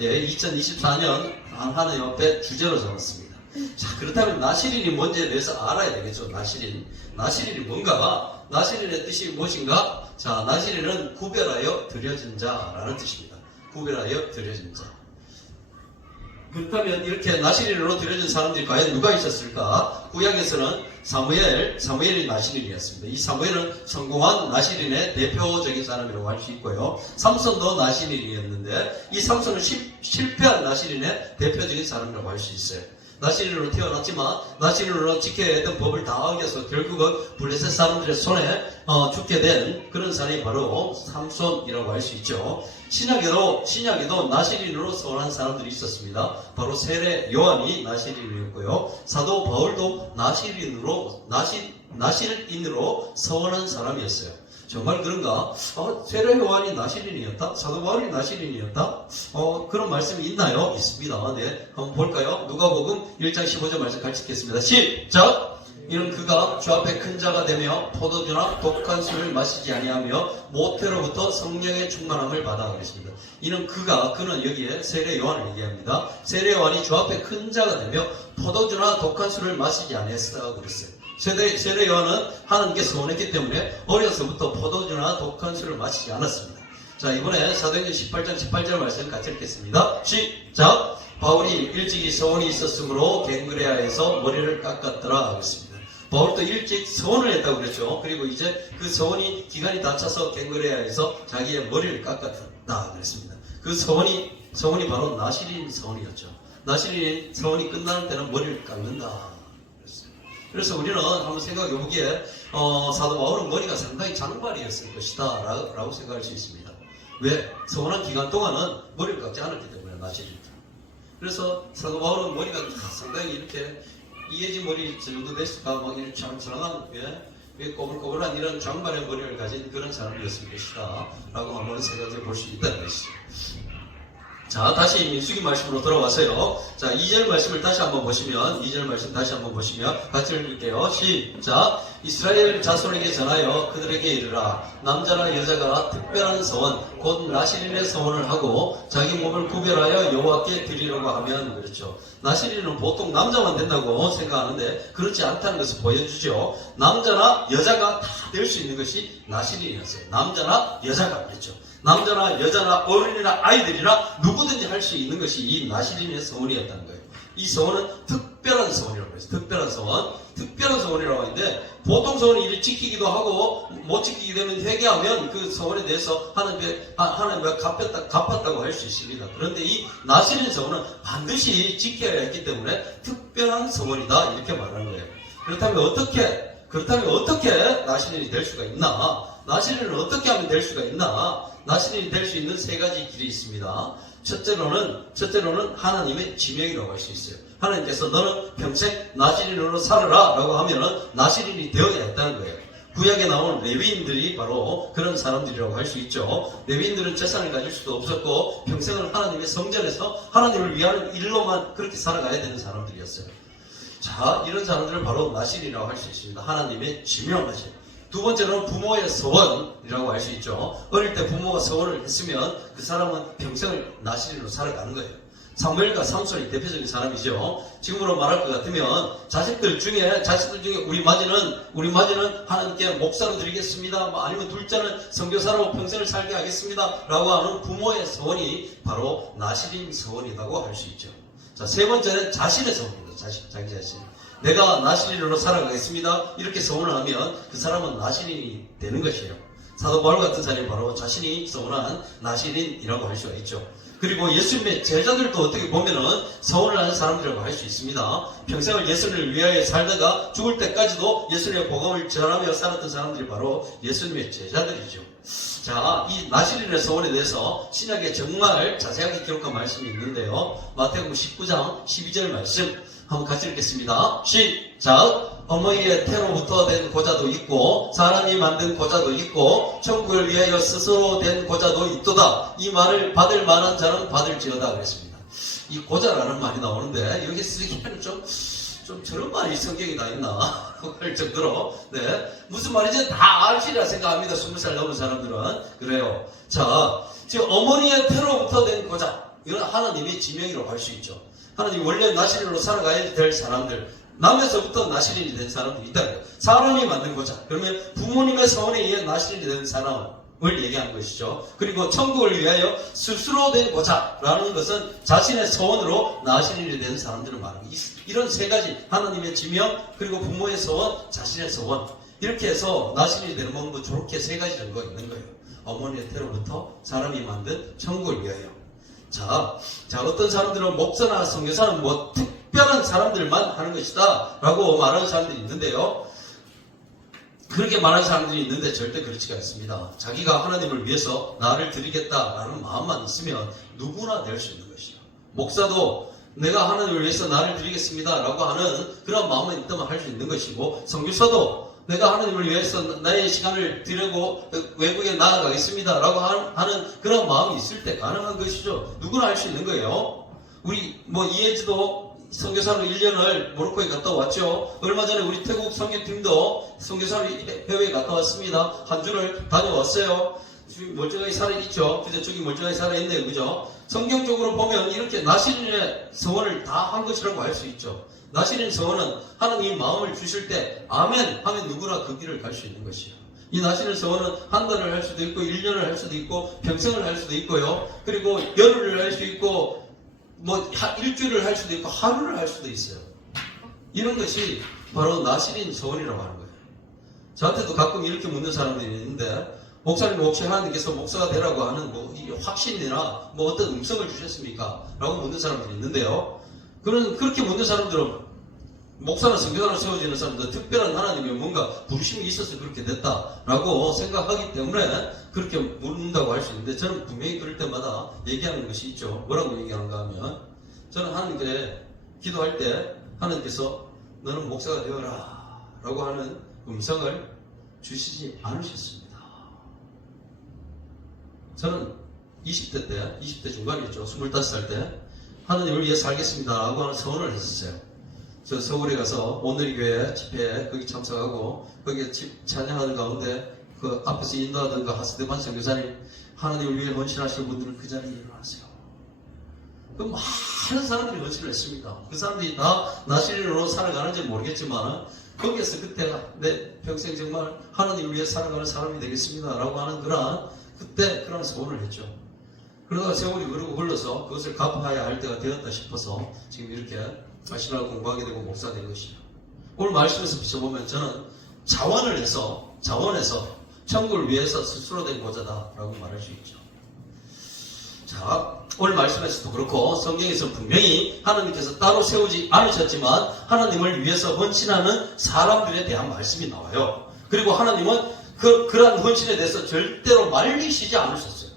예, 2024년 하나님 앞에 주제로 잡았습니다. 자, 그렇다면 나시린이 뭔지에 대해서 알아야 되겠죠. 나시린이 뭔가? 나시린의 뜻이 무엇인가? 자, 나시린은 구별하여 드려진 자라는 뜻입니다. 구별하여 드려진 자. 그렇다면 이렇게 나시린으로 드려진 사람들이 과연 누가 있었을까? 구약에서는 사무엘이 나시린이었습니다. 이 사무엘은 성공한 나시린의 대표적인 사람이라고 할 수 있고요. 삼손도 나시린이었는데 이 삼손은 실패한 나시린의 대표적인 사람이라고 할 수 있어요. 나시린으로 태어났지만 나시린으로 지켜야 했던 법을 다 어겨서 결국은 블레셋 사람들의 손에 죽게 된 그런 사람이 바로 삼손이라고 할 수 있죠. 신약에도 나시린으로 서원한 사람들이 있었습니다. 바로 세례 요한이 나시린이었고요. 사도 바울도 나시린으로 서원한 사람이었어요. 정말 그런가? 세례 요한이 나시린이었다? 사도 바울이 나시린이었다? 그런 말씀이 있나요? 있습니다. 네, 한번 볼까요? 누가복음 1장 15절 말씀 같이 읽겠습니다. 시작! 이는 그가 주 앞에 큰 자가 되며 포도주나 독한 술을 마시지 아니하며 모태로부터 성령의 충만함을 받아 그랬습니다. 그는 여기에 세례 요한을 얘기합니다. 세례 요한이 주 앞에 큰 자가 되며 포도주나 독한 술을 마시지 아니했다고 그랬어요. 세례 요한은 하나님께 서원했기 때문에 어려서부터 포도주나 독한 술을 마시지 않았습니다. 자, 이번에 사도행전 18장 18절 말씀 같이 읽겠습니다. 시작! 바울이 일찍이 서원이 있었으므로 갱그레아에서 머리를 깎았더라 그랬습니다. 바울도 일찍 서원을 했다고 그랬죠. 그리고 이제 그 서원이 기간이 다 차서 갱그레아에서 자기의 머리를 깎았다 그랬습니다. 그 서원이 바로 나시린 서원이었죠. 나시린 서원이 끝나는 때는 머리를 깎는다. 그래서 우리는 한번 생각해 보기에 사도 바울은 머리가 상당히 장발이었을 것이다 라고 생각할 수 있습니다. 왜? 서원한 기간 동안은 머리를 깎지 않았기 때문에 나시린. 그래서 사도 바울은 머리가 상당히 이렇게 이해지 머리 정도 됐을까? 막 이렇게 찰랑찰랑한 꼬불꼬불한 이런 장발의 머리를 가진 그런 사람이었을 것이다 라고 한번 생각해 볼 수 있다는 것이죠. 자, 다시 민수기 말씀으로 돌아와서요. 자, 2절 말씀을 다시 한번 보시면, 2절 말씀 다시 한번 보시면 같이 읽을게요. 시작! 이스라엘 자손에게 전하여 그들에게 이르라. 남자나 여자가 특별한 서원, 곧 나시린의 서원을 하고 자기 몸을 구별하여 여호와께 드리려고 하면, 그렇죠. 나시린은 보통 남자만 된다고 생각하는데 그렇지 않다는 것을 보여주죠. 남자나 여자가 다 될 수 있는 것이 나시린이었어요. 남자나 여자가 그랬죠. 남자나 여자나 어른이나 아이들이나 누구든지 할 수 있는 것이 이 나시린의 서원이었다는 거예요. 이 서원은 특별한 서원이라고 했어요. 특별한 서원이라고 하는데 보통 서원은 이를 지키기도 하고 못 지키게 되면 회개하면 그 서원에 대해서 하나님께 갚았다고 할 수 있습니다. 그런데 이 나시린 서원은 반드시 지켜야 했기 때문에 특별한 서원이다 이렇게 말하는 거예요. 그렇다면 어떻게 나시린이 될 수가 있나? 나시린을 어떻게 하면 될 수가 있나? 나시린이 될 수 있는 세 가지 길이 있습니다. 첫째로는 하나님의 지명이라고 할 수 있어요. 하나님께서 너는 평생 나시린으로 살아라 라고 하면은 나시린이 되어야 했다는 거예요. 구약에 나온 레위인들이 바로 그런 사람들이라고 할 수 있죠. 레위인들은 재산을 가질 수도 없었고 평생을 하나님의 성전에서 하나님을 위하는 일로만 그렇게 살아가야 되는 사람들이었어요. 자, 이런 사람들을 바로 나시린이라고 할 수 있습니다. 하나님의 지명하심. 두 번째로는 부모의 서원이라고 할 수 있죠. 어릴 때 부모가 서원을 했으면 그 사람은 평생을 나시린으로 살아가는 거예요. 사무엘과 삼손이 대표적인 사람이죠. 지금으로 말할 것 같으면 자식들 중에 우리 마지는 하나님께 목사로 드리겠습니다. 아니면 둘째는 선교사로 평생을 살게 하겠습니다. 라고 하는 부모의 서원이 바로 나시린 서원이라고 할 수 있죠. 자, 세 번째는 자신의 서원입니다. 자기 자신. 내가 나시린으로 살아가겠습니다. 이렇게 서원을 하면 그 사람은 나시린이 되는 것이에요. 사도 바울 같은 사람이 바로 자신이 서원한 나시린이라고 할 수가 있죠. 그리고 예수님의 제자들도 어떻게 보면은 서원을 하는 사람들이라고 할 수 있습니다. 평생을 예수님을 위하여 살다가 죽을 때까지도 예수님의 복음을 전하며 살았던 사람들이 바로 예수님의 제자들이죠. 자, 이 나시린의 서원에 대해서 신약에 정말 자세하게 기록한 말씀이 있는데요. 마태복음 19장 12절 말씀. 한번 같이 읽겠습니다. 시작. 어머니의 태로부터 된 고자도 있고 사람이 만든 고자도 있고 천국을 위하여 스스로 된 고자도 있도다. 이 말을 받을 만한 자는 받을지어다 그랬습니다. 이 고자라는 말이 나오는데 여기 쓰기에는 좀 저런 말이 성경에 다 있나 할 정도로 무슨 말인지 다 아시리라 생각합니다. 20살 넘은 사람들은. 그래요. 자, 지금 어머니의 태로부터 된 고자, 이건 하나님의 지명이라고 할 수 있죠. 하나님 원래 나시린으로 살아가야 될 사람들, 남에서부터 나시린이 된 사람들이 있다. 사람이 만든 고자, 그러면 부모님의 서원에 의해 나시린이 된 사람을 얘기하는 것이죠. 그리고 천국을 위하여 스스로 된 고자라는 것은 자신의 서원으로 나시린이 된 사람들을 말합니다. 이런 세 가지, 하나님의 지명, 그리고 부모의 서원, 자신의 서원, 이렇게 해서 나시린이 되는 방법은 저렇게 세 가지 정도가 있는 거예요. 어머니의 태로부터 사람이 만든 천국을 위하여. 자, 어떤 사람들은 목사나 선교사는 뭐 특별한 사람들만 하는 것이다 라고 말하는 사람들이 있는데요. 그렇게 말하는 사람들이 있는데 절대 그렇지가 않습니다. 자기가 하나님을 위해서 나를 드리겠다라는 마음만 있으면 누구나 될 수 있는 것이요. 목사도 내가 하나님을 위해서 나를 드리겠습니다 라고 하는 그런 마음만 있다면 할 수 있는 것이고, 선교사도 내가 하나님을 위해서 나의 시간을 드리고 외국에 나아가겠습니다 라고 하는 그런 마음이 있을 때 가능한 것이죠. 누구나 할 수 있는 거예요. 우리 이혜지도 선교사로 1년을 모로코에 갔다 왔죠. 얼마 전에 우리 태국 선교팀도 선교사로 해외에 갔다 왔습니다. 한 주를 다녀왔어요. 멀쩡하게 살아있죠. 그죠? 저기 멀쩡하게 살아있네요. 그죠? 성경적으로 보면 이렇게 나시린의 서원을 다 한 것이라고 할 수 있죠. 나시린 서원은 하나님이 마음을 주실 때 아멘 하면 누구나 그 길을 갈 수 있는 것이에요. 이 나시린 서원은 한 달을 할 수도 있고 1년을 할 수도 있고 평생을 할 수도 있고요. 그리고 열흘을 할 수 있고 일주일을 할 수도 있고 하루를 할 수도 있어요. 이런 것이 바로 나시린 서원이라고 하는 거예요. 저한테도 가끔 이렇게 묻는 사람들이 있는데, 목사님 혹시 하나님께서 목사가 되라고 하는 확신이나 어떤 음성을 주셨습니까? 라고 묻는 사람들이 있는데요. 그렇게 묻는 사람들은 목사나 선교사로 세워지는 사람들은 특별한 하나님의 뭔가 부르심이 있어서 그렇게 됐다라고 생각하기 때문에 그렇게 묻는다고 할 수 있는데, 저는 분명히 그럴 때마다 얘기하는 것이 있죠. 뭐라고 얘기하는가 하면, 저는 하나님께 기도할 때 하나님께서 너는 목사가 되어라 라고 하는 음성을 주시지 않으셨습니다. 저는 20대 중반이었죠. 25살 때 하나님을 위해 살겠습니다 라고 하는 서원을 했었어요. 저 서울에 가서 오늘의 교회 집회에 거기 참석하고 거기에 찬양하는 가운데 그 앞에서 인도하던 그 하스데반 선교사님, 하나님을 위해 헌신하시는 분들은 그 자리에 일어나세요. 그 많은 사람들이 헌신을 했습니다. 그 사람들이 다 나시린으로 살아가는지 모르겠지만 거기에서 그때가 내 평생 정말 하나님을 위해 살아가는 사람이 되겠습니다 라고 하는 그런 소원을 했죠. 그러다가 세월이 흘러서 그것을 갚아야 할 때가 되었다 싶어서 지금 이렇게 신학을 공부하게 되고 목사가 된 것이죠. 오늘 말씀에서 비춰보면 저는 자원해서 천국을 위해서 스스로 된 고자다라고 말할 수 있죠. 자, 오늘 말씀에서도 그렇고 성경에서 분명히 하나님께서 따로 세우지 않으셨지만 하나님을 위해서 헌신하는 사람들에 대한 말씀이 나와요. 그리고 하나님은 그러한 헌신에 대해서 절대로 말리시지 않으셨어요.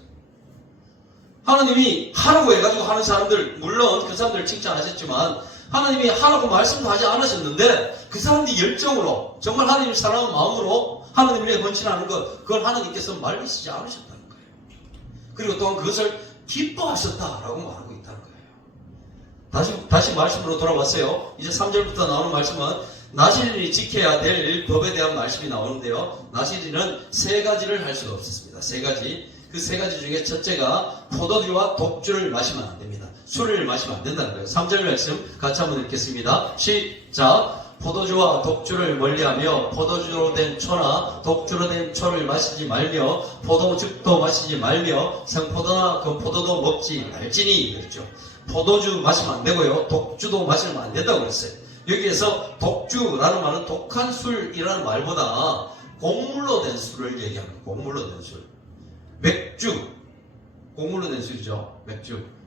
하나님이 하라고 해가지고 하는 사람들, 물론 그 사람들 칭찬하셨지만 하나님이 하라고 말씀도 하지 않으셨는데 그 사람들이 열정으로 정말 하나님을 사랑하는 마음으로 하나님을 위해 헌신하는 것, 그걸 하나님께서 말리시지 않으셨다는 거예요. 그리고 또한 그것을 기뻐하셨다라고 말하고 있다는 거예요. 다시 말씀으로 돌아왔어요. 이제 3절부터 나오는 말씀은 나시린이 지켜야 될 법에 대한 말씀이 나오는데요. 나시린은 세 가지를 할 수가 없었습니다. 세 가지. 그 세 가지 중에 첫째가 포도주와 독주를 마시면 안 됩니다. 술을 마시면 안 된다는 거예요. 3절 말씀 같이 한번 읽겠습니다. 시작. 포도주와 독주를 멀리하며 포도주로 된 초나 독주로 된 초를 마시지 말며 포도즙도 마시지 말며 생포도나 건포도도 먹지 말지니 그랬죠. 포도주 마시면 안 되고요. 독주도 마시면 안 된다고 그랬어요. 여기에서 독주라는 말은 독한 술이라는 말보다 곡물로 된 술을 얘기합니다. 곡물로 된 술. 맥주, 곡물로 된 술이죠.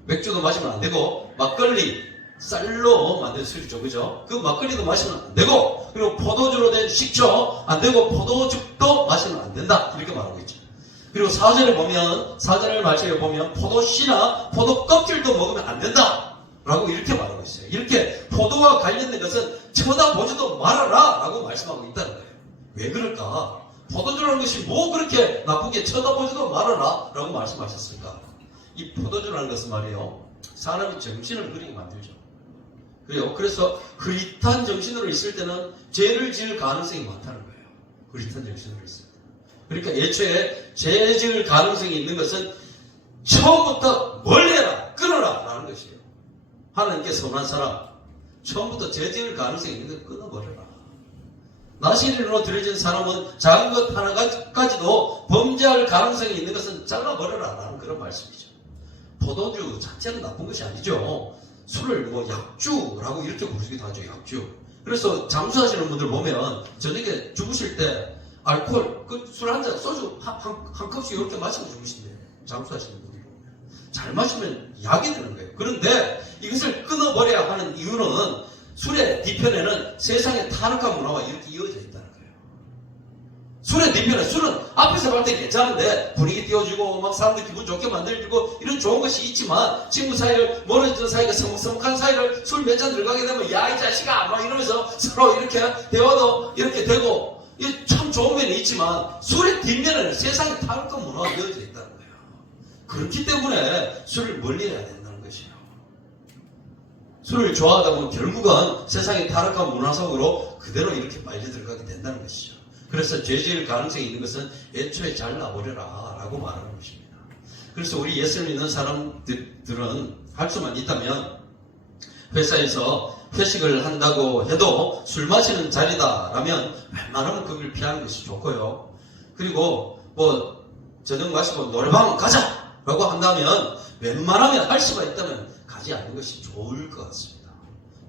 맥주도 마시면 안 되고, 막걸리, 쌀로 만든 술이죠. 그죠? 그 막걸리도 마시면 안 되고, 그리고 포도주로 된 식초 안 되고, 포도즙도 마시면 안 된다. 이렇게 말하고 있죠. 그리고 4절을 말씀해 보면, 포도씨나 포도 껍질도 먹으면 안 된다. 라고 이렇게 말하고 있어요. 이렇게 포도와 관련된 것은 쳐다보지도 말아라 라고 말씀하고 있다는 거예요. 왜 그럴까? 포도주라는 것이 뭐 그렇게 나쁘게 쳐다보지도 말아라 라고 말씀하셨을까? 이 포도주라는 것은 말이에요, 사람이 정신을 흐리게 만들죠. 그래요. 그래서 흐릿한 정신으로 있을 때는 죄를 지을 가능성이 많다는 거예요. 흐릿한 정신으로 있을 때. 그러니까 애초에 죄 지을 가능성이 있는 것은 처음부터 멀리해라, 끊어라 라는 것이에요. 하나님께 선한 사람, 처음부터 죄 지을 가능성이 있는 걸 끊어버려라. 나시린으로 들여진 사람은 작은 것 하나까지도 범죄할 가능성이 있는 것은 잘라버려라 라는 그런 말씀이죠. 포도주 자체는 나쁜 것이 아니죠. 술을 뭐 약주라고 이렇게 부르기도 하죠. 약주. 그래서 장수하시는 분들 보면 저녁에 주무실 때 알코올, 그 술 한 잔, 소주 한 컵씩 이렇게 마시고 주무신대요. 장수하시는 분들이 보면. 잘 마시면 약이 되는 거예요. 그런데 이것을 끊어버려야 하는 이유는 술의 뒤편에는 세상의 타락한 문화와 이렇게 이어져 있다는 거예요. 술의 뒤편에, 술은 앞에서 볼 때 괜찮은데 분위기 띄워주고 막 사람들 기분 좋게 만들어주고 이런 좋은 것이 있지만, 친구 사이를, 멀어지는 사이가 서먹서먹한 사이를 술 몇 잔 들어가게 되면 야 이 자식아 막 이러면서 서로 이렇게 대화도 이렇게 되고, 이게 참 좋은 면이 있지만 술의 뒷면에는 세상의 타락한 문화가 이어져 있다는 거예요. 그렇기 때문에 술을 멀리해야 된다는 것이에요. 술을 좋아하다 보면 결국은 세상의 타락한 문화 속으로 그대로 이렇게 빨려 들어가게 된다는 것이죠. 그래서 죄 지을 가능성이 있는 것은 애초에 잘라버려라 라고 말하는 것입니다. 그래서 우리 예수를 믿는 사람들은 할 수만 있다면 회사에서 회식을 한다고 해도 술 마시는 자리다 라면 웬만하면 그걸 피하는 것이 좋고요. 그리고 뭐 저녁 마시고 노래방 가자 라고 한다면 웬만하면 할 수가 있다면 가지 않는 것이 좋을 것 같습니다.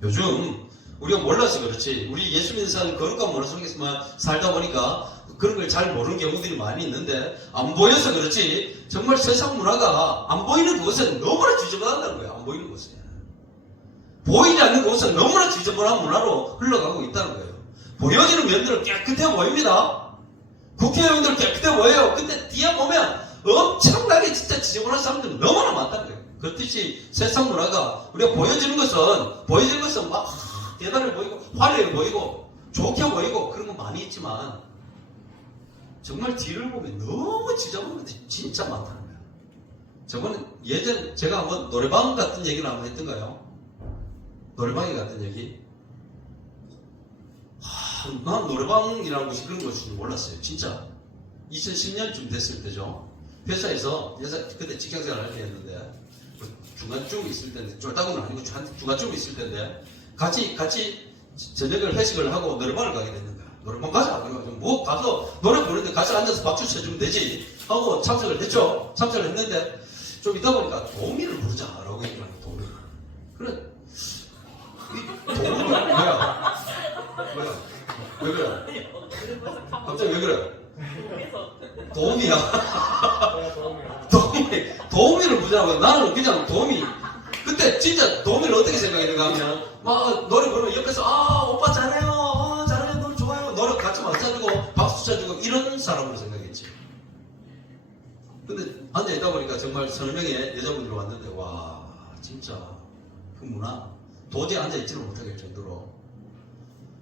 요즘 우리가 몰라서 그렇지, 우리 예수 믿는 사람은 거룩한 문화 속에서만 살다 보니까 그런 걸 잘 모르는 경우들이 많이 있는데, 안 보여서 그렇지 정말 세상 문화가 안 보이는 곳은 너무나 지저분하다는 거예요. 안 보이는 곳에. 보이지 않는 곳은 너무나 지저분한 문화로 흘러가고 있다는 거예요. 보여지는 면들은 깨끗해 보입니다. 국회의원들 깨끗해 보여요. 근데 뒤에 보면 엄청나게 진짜 지저분한 사람들 너무나 많다는 거예요. 그렇듯이 세상 문화가 우리가 보여지는 것은 막 대단해 보이고 화려해 보이고 좋게 보이고 그런 거 많이 있지만, 정말 뒤를 보면 너무 지저분한 것들이 진짜 많다는 거예요. 저번에 예전 제가 한번 노래방 같은 얘기를 한번 했던가요? 노래방에 갔던 얘기? 난 노래방이라는 것이 그런 것인지 몰랐어요. 진짜 2010년쯤 됐을 때죠. 회사에서 그때 직장생활 할 때 했는데, 중간쯤 있을 텐데, 쫄딱은 아니고 중간쯤 있을 텐데, 같이 저녁을 회식을 하고 노래방을 가게 됐는 거야. 노래방 가자. 그래가지고 뭐 가서 노래 부르는데 같이 앉아서 박수 쳐주면 되지 하고 참석을 했죠. 참석을 했는데 좀 있다 보니까 도미를 부르자라고 얘기하는 거야. 도미. 그래. 이 도미가 뭐야? 왜 그래? 갑자기 왜 그래? 도미야. 도미를 부르자고. 나는 그냥 도미. 그때 진짜 도미를 어떻게 생각했는가 하면 막 노래 부르면 옆에서 오빠 잘해요, 잘해요, 노래 좋아요, 노래 같이 맞춰주고 박수 쳐주고 이런 사람으로 생각했지. 근데 앉아있다 보니까 정말 서너 명의 여자분들이 왔는데, 와 진짜 그 문화 도저히 앉아있지는 못하게 정도로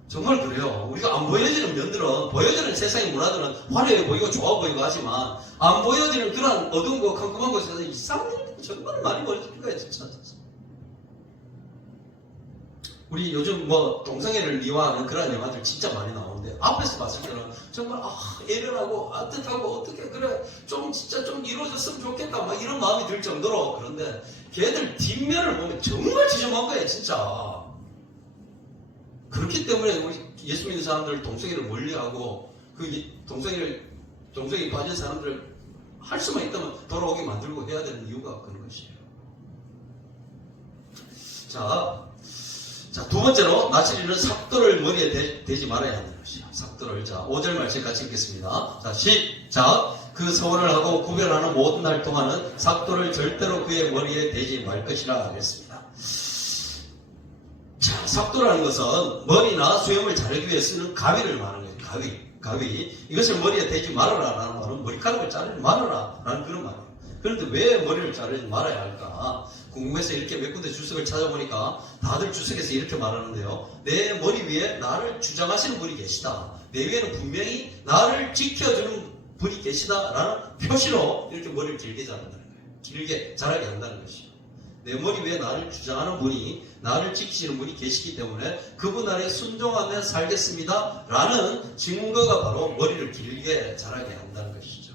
정말 그래요. 우리가 안 보여지는 면들은, 보여지는 세상의 문화들은 화려해 보이고 좋아 보이고 하지만 안 보여지는 그런 어두운 거 컴컴한 곳에서 이상한 일들이 정말 많이 벌어질 거예요. 진짜. 우리 요즘 뭐 동성애를 미화하는 그런 영화들 진짜 많이 나오는데, 앞에서 봤을 때는 정말 애련하고 따뜻하고 어떻게 그래 좀 진짜 좀 이루어졌으면 좋겠다 막 이런 마음이 들 정도로. 그런데 걔들 뒷면을 보면 정말 지저분한 거예요 진짜. 그렇기 때문에 우리 예수 믿는 사람들 동성애를 멀리하고 그 동성애에 빠진 사람들을 할 수만 있다면 돌아오게 만들고 해야 되는 이유가 그런 것이에요. 자, 두 번째로 나시리는 삭도를 머리에 대지 말아야 하는 것이에요. 삭도를. 자, 5절 말씀 같이 읽겠습니다. 자, 시작. 그 서원을 하고 구별하는 모든 날 동안은 삭도를 절대로 그의 머리에 대지 말 것이라 하겠습니다. 자, 삭도라는 것은 머리나 수염을 자르기 위해 쓰는 가위를 말하는 거예요. 가위. 이것을 머리에 대지 말아라 라는 말은 머리카락을 자르지 말아라 라는 그런 말이에요. 그런데 왜 머리를 자르지 말아야 할까? 궁금해서 이렇게 몇 군데 주석을 찾아보니까 다들 주석에서 이렇게 말하는데요. 내 머리 위에 나를 주장하시는 분이 계시다. 내 위에는 분명히 나를 지켜주는 분이 계시다라는 표시로 이렇게 머리를 길게 자른다는 거예요. 길게 자라게 한다는 것이죠. 내 머리 위에 나를 주장하는 분이, 나를 지키시는 분이 계시기 때문에 그분 아래 순종하며 살겠습니다 라는 증거가 바로 머리를 길게 자라게 한다는 것이죠.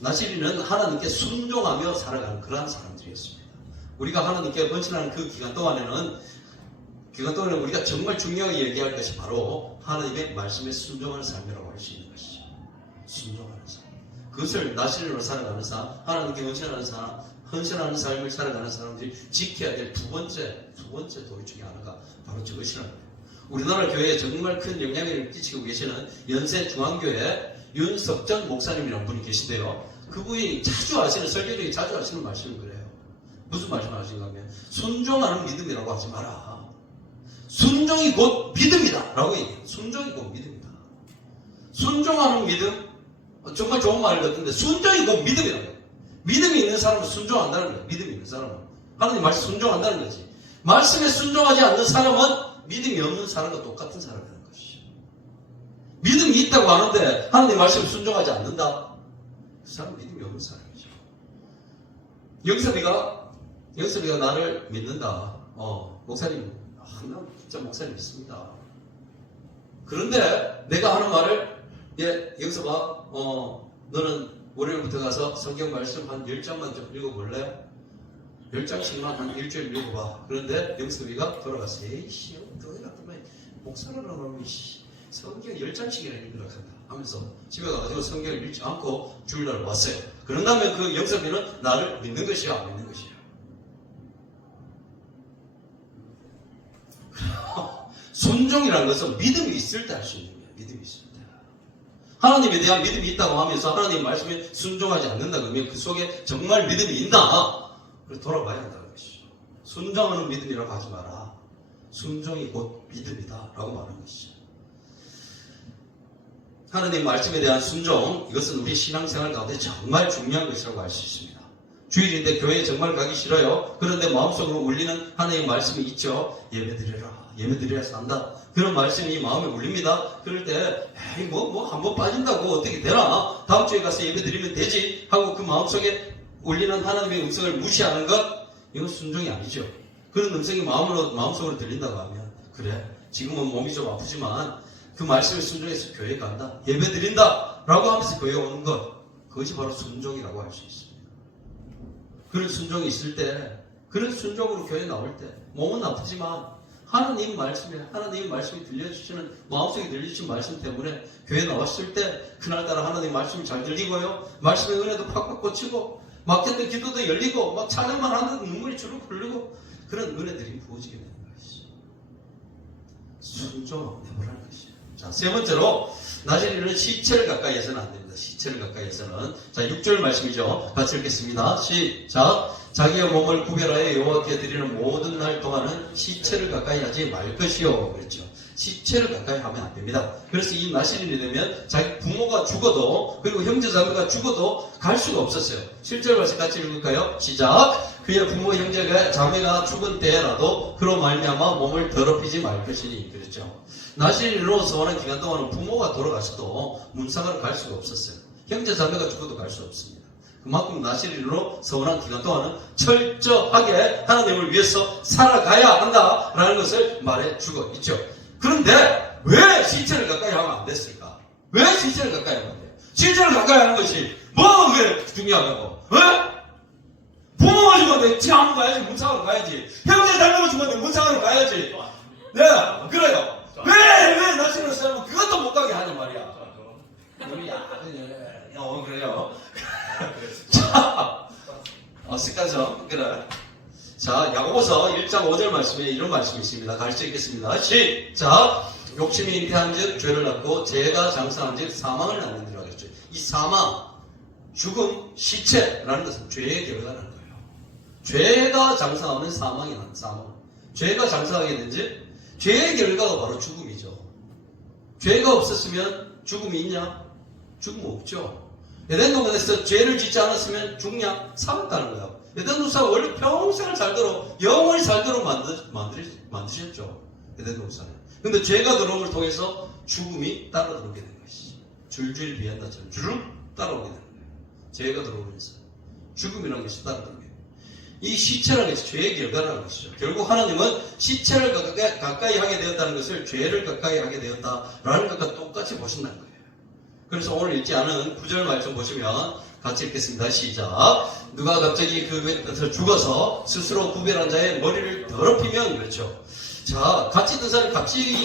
나시리는 하나님께 순종하며 살아가는 그러한 사람들이었습니다. 우리가 하나님께 헌신하는 그 기간 동안에는 우리가 정말 중요하게 얘기할 것이 바로 하나님의 말씀에 순종하는 삶이라고 할 수 있는 것이죠. 순종하는 삶. 그것을 나시리로 살아가는 사람, 하나님께 헌신하는 삶을 살아가는 사람들이 지켜야 될 두 번째 도리 중에 하나가 바로 저것이라는 거예요. 우리나라 교회에 정말 큰 영향력을 끼치고 계시는 연세중앙교회 윤석전 목사님이라는 분이 계신데요. 그분이 설교 중에 자주 하시는 말씀이 그래요. 무슨 말씀을 하시는가 하면 순종하는 믿음이라고 하지 마라. 순종이 곧 믿음이다 라고 얘기해요. 순종이 곧 믿음이다. 순종하는 믿음, 정말 좋은 말 같은데 순종이 곧 믿음이라고 해요. 믿음이 있는 사람은 순종한다는 거예요. 믿음이 있는 사람은 하나님 말씀 순종한다는 거지. 말씀에 순종하지 않는 사람은 믿음이 없는 사람과 똑같은 사람이라는 것이죠. 믿음이 있다고 하는데 하나님 말씀에 순종하지 않는다. 그 사람은 믿음이 없는 사람이죠. 영섭이가 나를 믿는다. 목사님, 난 진짜 목사님 믿습니다. 그런데 내가 하는 말을 영섭아, 너는 월요일부터 가서 성경 말씀 한 10장만 좀 읽어볼래? 10장씩만 한 일주일 읽어봐. 그런데 영섭이가 돌아가서 에이씨, 너희 같으면 목사라는 놈이 성경 10장씩이나 읽으라 한다 하면서 집에 가가지고 성경을 읽지 않고 주일날 왔어요. 그런 다음에 그 영섭이는 나를 믿는 것이야, 안 믿는 것이야? 순종이라는 것은 믿음이 있을 때 할 수 있는 거예요. 믿음이 있을 때. 하나님에 대한 믿음이 있다고 하면서 하나님 말씀에 순종하지 않는다 그러면 그 속에 정말 믿음이 있나? 그래서 돌아봐야 한다는 것이죠. 순종하는 믿음이라고 하지 마라. 순종이 곧 믿음이다 라고 말하는 것이죠. 하나님 말씀에 대한 순종, 이것은 우리 신앙생활 가운데 정말 중요한 것이라고 할 수 있습니다. 주일인데 교회에 정말 가기 싫어요. 그런데 마음속으로 울리는 하나님의 말씀이 있죠. 예배드려야 산다. 그런 말씀이 마음에 울립니다. 그럴 때 에이 뭐 한 번 빠진다고 어떻게 되나? 다음 주에 가서 예배드리면 되지 하고 그 마음속에 울리는 하나님의 음성을 무시하는 것, 이건 순종이 아니죠. 그런 음성이 마음속으로 들린다고 하면 그래, 지금은 몸이 좀 아프지만 그 말씀에 순종해서 교회에 간다, 예배드린다 라고 하면서 교회에 오는 것, 그것이 바로 순종이라고 할 수 있습니다. 그런 순종이 있을 때, 그런 순종으로 교회에 나올 때 몸은 아프지만 하나님 말씀이 들려주시는, 마음속에 들려주신 말씀 때문에 교회에 나왔을 때 그날따라 하나님 말씀이 잘 들리고요, 말씀의 은혜도 팍팍 꽂히고 막혔던 기도도 열리고 막 찬양만 하는데도 눈물이 주룩 흐르고 그런 은혜들이 부어지게 되는 것이죠. 순종해보라는 것이죠. 자, 세 번째로 나시리는 시체를 가까이 해서는 안 됩니다. 시체를 가까이 해서는. 자, 6절 말씀이죠. 같이 읽겠습니다. 시작. 자기의 몸을 구별하여 여호와께 드리는 모든 날 동안은 시체를 가까이 하지 말 것이요. 그렇죠. 시체를 가까이 하면 안 됩니다. 그래서 이 나시린이 되면 자기 부모가 죽어도, 그리고 형제자매가 죽어도 갈 수가 없었어요. 7절 말씀 같이 읽을까요? 시작. 그의 부모 형제가 자매가 죽은 때라도 그로 말미암아 몸을 더럽히지 말 것이니. 그렇죠. 나시린으로 서원한 기간 동안은 부모가 돌아가셔도 문사가를 갈 수가 없었어요. 형제자매가 죽어도 갈 수 없습니다. 그만큼 나시린으로 서원한 기간 동안은 철저하게 하나님을 위해서 살아가야 한다라는 것을 말해주고 있죠. 그런데 왜 시체를 가까이 하면 안 됐을까? 왜 시체를 가까이 하면 안 돼요? 시체를 가까이 하는 것이 뭐가 그게 중요하다고? 부모가 죽었는데 치암 가야지, 문상으로 가야지. 형제자매가 죽었는데 문상으로 가야지. 네, 그래요. 왜 나시린으로 살면 그것도 못 가게 하냐 말이야. 그래요. 자, 습관성, 그래. 자, 야고보서 1장 5절 말씀에 이런 말씀이 있습니다. 가르쳐 읽겠습니다. 시작. 욕심이 잉태한 즉 죄를 낳고 죄가 장사한 즉 사망을 낳는다고 하겠죠. 이 사망, 죽음, 시체라는 것은 죄의 결과라는 거예요. 죄가 장사하면 사망이 나는 사망. 죄가 장사하게 된지 죄의 결과가 바로 죽음이죠. 죄가 없었으면 죽음이 있냐? 죽음 없죠. 에덴 동산에서 죄를 짓지 않았으면 죽냐? 살았다는 거야. 에덴 동산 원래 평생을 살도록 영원히 살도록 만드셨죠. 에덴 동산에. 근데 죄가 들어옴을 통해서 죽음이 따라 들어오게 된 것이지. 줄줄이 비한다처럼 주름 따라오게 되는 거예요. 죄가 들어오면서 죽음이라는 것이 따라 들어오게 돼요. 이 시체라는 것이 죄의 결과라는 것이죠. 결국 하나님은 시체를 가까이 하게 되었다는 것을 죄를 가까이 하게 되었다라는 것과 똑같이 보신다는 거예요. 그래서 오늘 읽지 않은 9절 말씀 보시면 같이 읽겠습니다. 시작. 누가 갑자기 그것을 죽어서 스스로 구별한 자의 머리를 더럽히면 그렇죠. 자, 같이 있던 사람이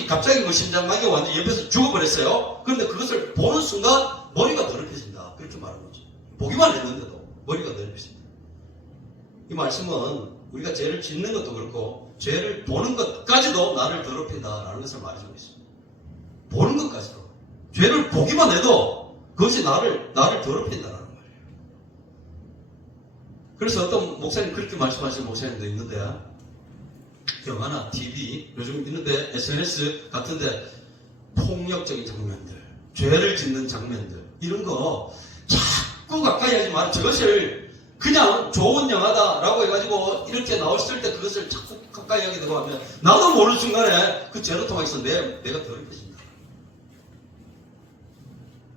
갑자기 뭐 심장마비가 완전히 옆에서 죽어버렸어요. 그런데 그것을 보는 순간 머리가 더럽혀진다. 그렇게 말하는 거죠. 보기만 했는데도 머리가 더럽혀진다. 이 말씀은 우리가 죄를 짓는 것도 그렇고 죄를 보는 것까지도 나를 더럽힌다라는 것을 말해주고 있습니다. 보는 것까지도. 죄를 보기만 해도 그것이 나를 더럽힌다라는 말이에요. 그래서 어떤 목사님 그렇게 말씀하시는 목사님도 있는데 영화나 TV 요즘 있는데 SNS 같은데 폭력적인 장면들, 죄를 짓는 장면들 이런 거 자꾸 가까이 하지 마라. 저것을 그냥 좋은 영화다라고 해가지고 이렇게 나왔을 때 그것을 자꾸 가까이 하게 되고 하면 나도 모르는 순간에 그 죄로 통해서 내가 더럽혀진다.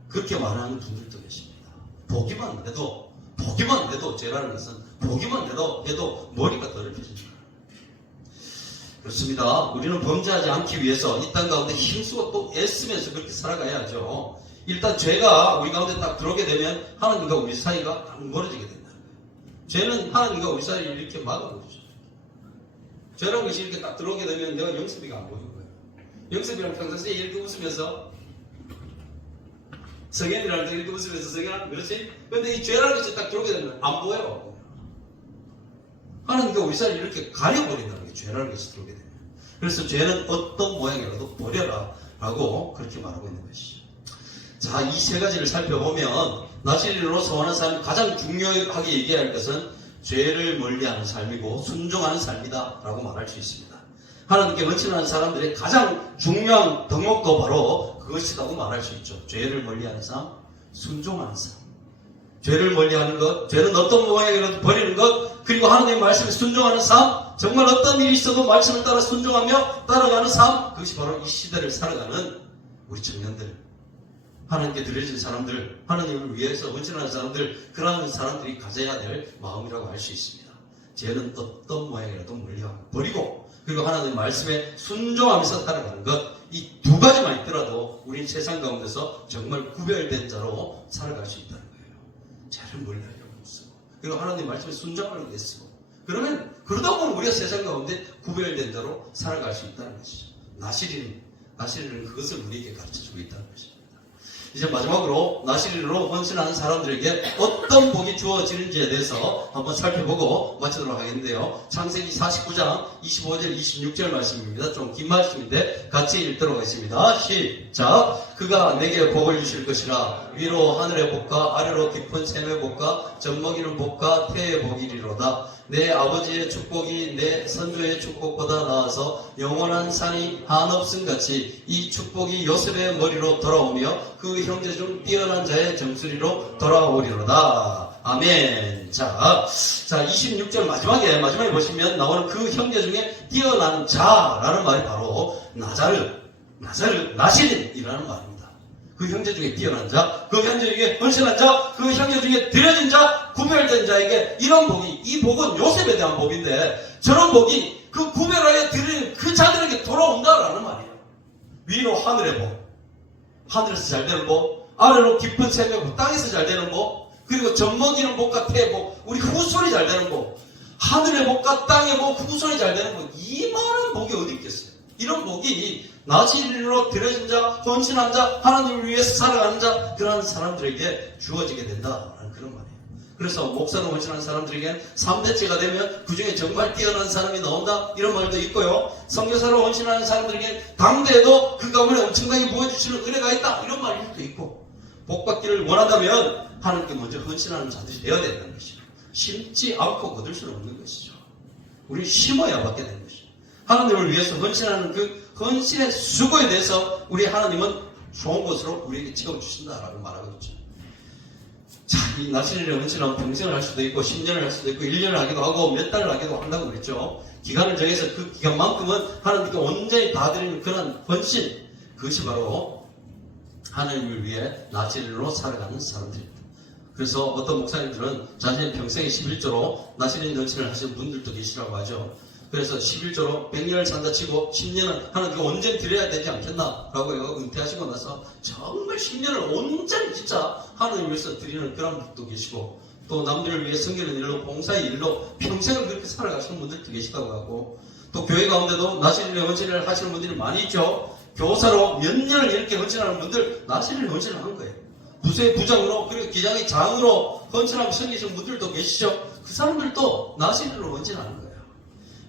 그렇게 말하는 분들도 계십니다. 보기만 해도 죄라는 것은 보기만 해도 머리가 더럽혀진다. 그렇습니다. 우리는 범죄하지 않기 위해서 이 땅 가운데 힘쓰고 또 애쓰면서 그렇게 살아가야죠. 일단 죄가 우리 가운데 딱 들어오게 되면 하나님과 우리 사이가 딱 멀어지게 된다는 거예요. 죄는 하나님과 우리 사이를 이렇게 막아버리죠. 죄라는 것이 이렇게 딱 들어오게 되면 내가 영섭이가 안 보이는 거예요. 영섭이랑 평상시에 이렇게 웃으면서 성현이랑 이렇게 웃으면서 성현아 그렇지? 근데 이 죄라는 것이 딱 들어오게 되면 안 보여요. 하나님과 우리 사이를 이렇게 가려버린다는 게 죄라는 것이 들어오게 되면. 그래서 죄는 어떤 모양이라도 버려라 라고 그렇게 말하고 있는 것이죠. 자, 이 세 가지를 살펴보면 나시린으로 소원하는 사람이 가장 중요하게 얘기해야 할 것은 죄를 멀리하는 삶이고 순종하는 삶이다 라고 말할 수 있습니다. 하나님께 헌신하는 사람들의 가장 중요한 덕목도 바로 그것이라고 말할 수 있죠. 죄를 멀리하는 삶, 순종하는 삶. 죄를 멀리하는 것, 죄는 어떤 모양이라도 버리는 것, 그리고 하나님의 말씀에 순종하는 삶, 정말 어떤 일이 있어도 말씀을 따라 순종하며 따라가는 삶, 그것이 바로 이 시대를 살아가는 우리 청년들, 하나님께 드려진 사람들, 하나님을 위해서 헌신하는 사람들, 그러한 사람들이 가져야 될 마음이라고 할 수 있습니다. 죄는 어떤 모양이라도 멀리하고 버리고, 그리고 하나님의 말씀에 순종하면서 살아가는 것, 이 두 가지만 있더라도 우리는 세상 가운데서 정말 구별된 자로 살아갈 수 있다는 거예요. 죄를 멀리하려고 쓰고, 그리고 하나님의 말씀에 순종하려고 쓰고, 그러면 그러다 보면 우리가 세상 가운데 구별된 자로 살아갈 수 있다는 것이죠. 나시린은 그것을 우리에게 가르쳐주고 있다는 것입니다. 이제 마지막으로 나시린으로 헌신하는 사람들에게 어떤 복이 주어지는지에 대해서 한번 살펴보고 마치도록 하겠는데요. 창세기 49장 25절 26절 말씀입니다. 좀 긴 말씀인데 같이 읽도록 하겠습니다. 시작. 그가 내게 복을 주실 것이라. 위로 하늘의 복과 아래로 깊은 샘의 복과 젖먹이는 복과 태의 복이리로다. 내 아버지의 축복이 내 선조의 축복보다 나아서 영원한 산이 한없음 같이 이 축복이 요셉의 머리로 돌아오며 그 형제 중 뛰어난 자의 정수리로 돌아오리로다. 아멘. 자 26절 마지막에 보시면 나오는 그 형제 중에 뛰어난 자라는 말이 바로 나시린이라는 말입니다. 그 형제 중에 뛰어난 자, 그 형제 중에 헌신한 자, 그 형제 중에 드려진 자, 구별된 자에게 이런 복이, 이 복은 요셉에 대한 복인데 저런 복이 그 구별하여 드리는 그 자들에게 돌아온다라는 말이에요. 위로 하늘의 복, 하늘에서 잘 되는 복, 아래로 깊은 샘의 복, 땅에서 잘 되는 복, 그리고 젖먹이는 복과 태의 복, 우리 후손이 잘 되는 복, 하늘의 복과 땅의 복, 후손이 잘 되는 복, 이 많은 복이 어디 있겠어요? 이런 복이 나시린으로 드려진 자, 헌신한 자, 하나님을 위해서 살아가는 자, 그런 사람들에게 주어지게 된다라는 그런 말이에요. 그래서 목사로 헌신한 사람들에게는 3대째가 되면 그 중에 정말 뛰어난 사람이 나온다, 이런 말도 있고요. 선교사로 헌신하는 사람들에게는 당대에도 그 가문에 엄청나게 부어주시는 은혜가 있다, 이런 말도 있고, 복받기를 원한다면 하나님께 먼저 헌신하는 자들이 되어야 된다는 것이죠. 심지 않고 거둘 수는 없는 것이죠. 우리 심어야 받게 되는 것이죠. 하나님을 위해서 헌신하는 그 헌신의 수고에 대해서 우리 하나님은 좋은 것으로 우리에게 채워주신다라고 말하고 있죠. 자, 이 나시린의 원치는 평생을 할 수도 있고 10년을 할 수도 있고 1년을 하기도 하고 몇 달을 하기도 한다고 그랬죠. 기간을 정해서 그 기간만큼은 하나님께 온전히 다 드리는 그런 헌신, 그것이 바로 하나님을 위해 나시린으로 살아가는 사람들입니다. 그래서 어떤 목사님들은 자신의 평생의 11조로 나시린 헌신을 하시는 분들도 계시라고 하죠. 그래서 11조로 100년을 산다 치고 10년은 하나님께 온전히 드려야 되지 않겠나라고 해서 은퇴하시고 나서 정말 10년을 온전히 진짜 하나님 위해서 드리는 그런 분도 계시고, 또 남들을 위해 섬기는 일로, 봉사의 일로 평생을 그렇게 살아가시는 분들도 계시다고 하고, 또 교회 가운데도 나시린의 헌신을 하시는 분들이 많이 있죠. 교사로 몇 년을 이렇게 헌신하는 분들 나시린의 헌신을 하는 거예요. 부서의 부장으로, 그리고 기장의 장으로 헌신하고 섬기시는 분들도 계시죠. 그 사람들도 나시린으로 헌신하는 거예요.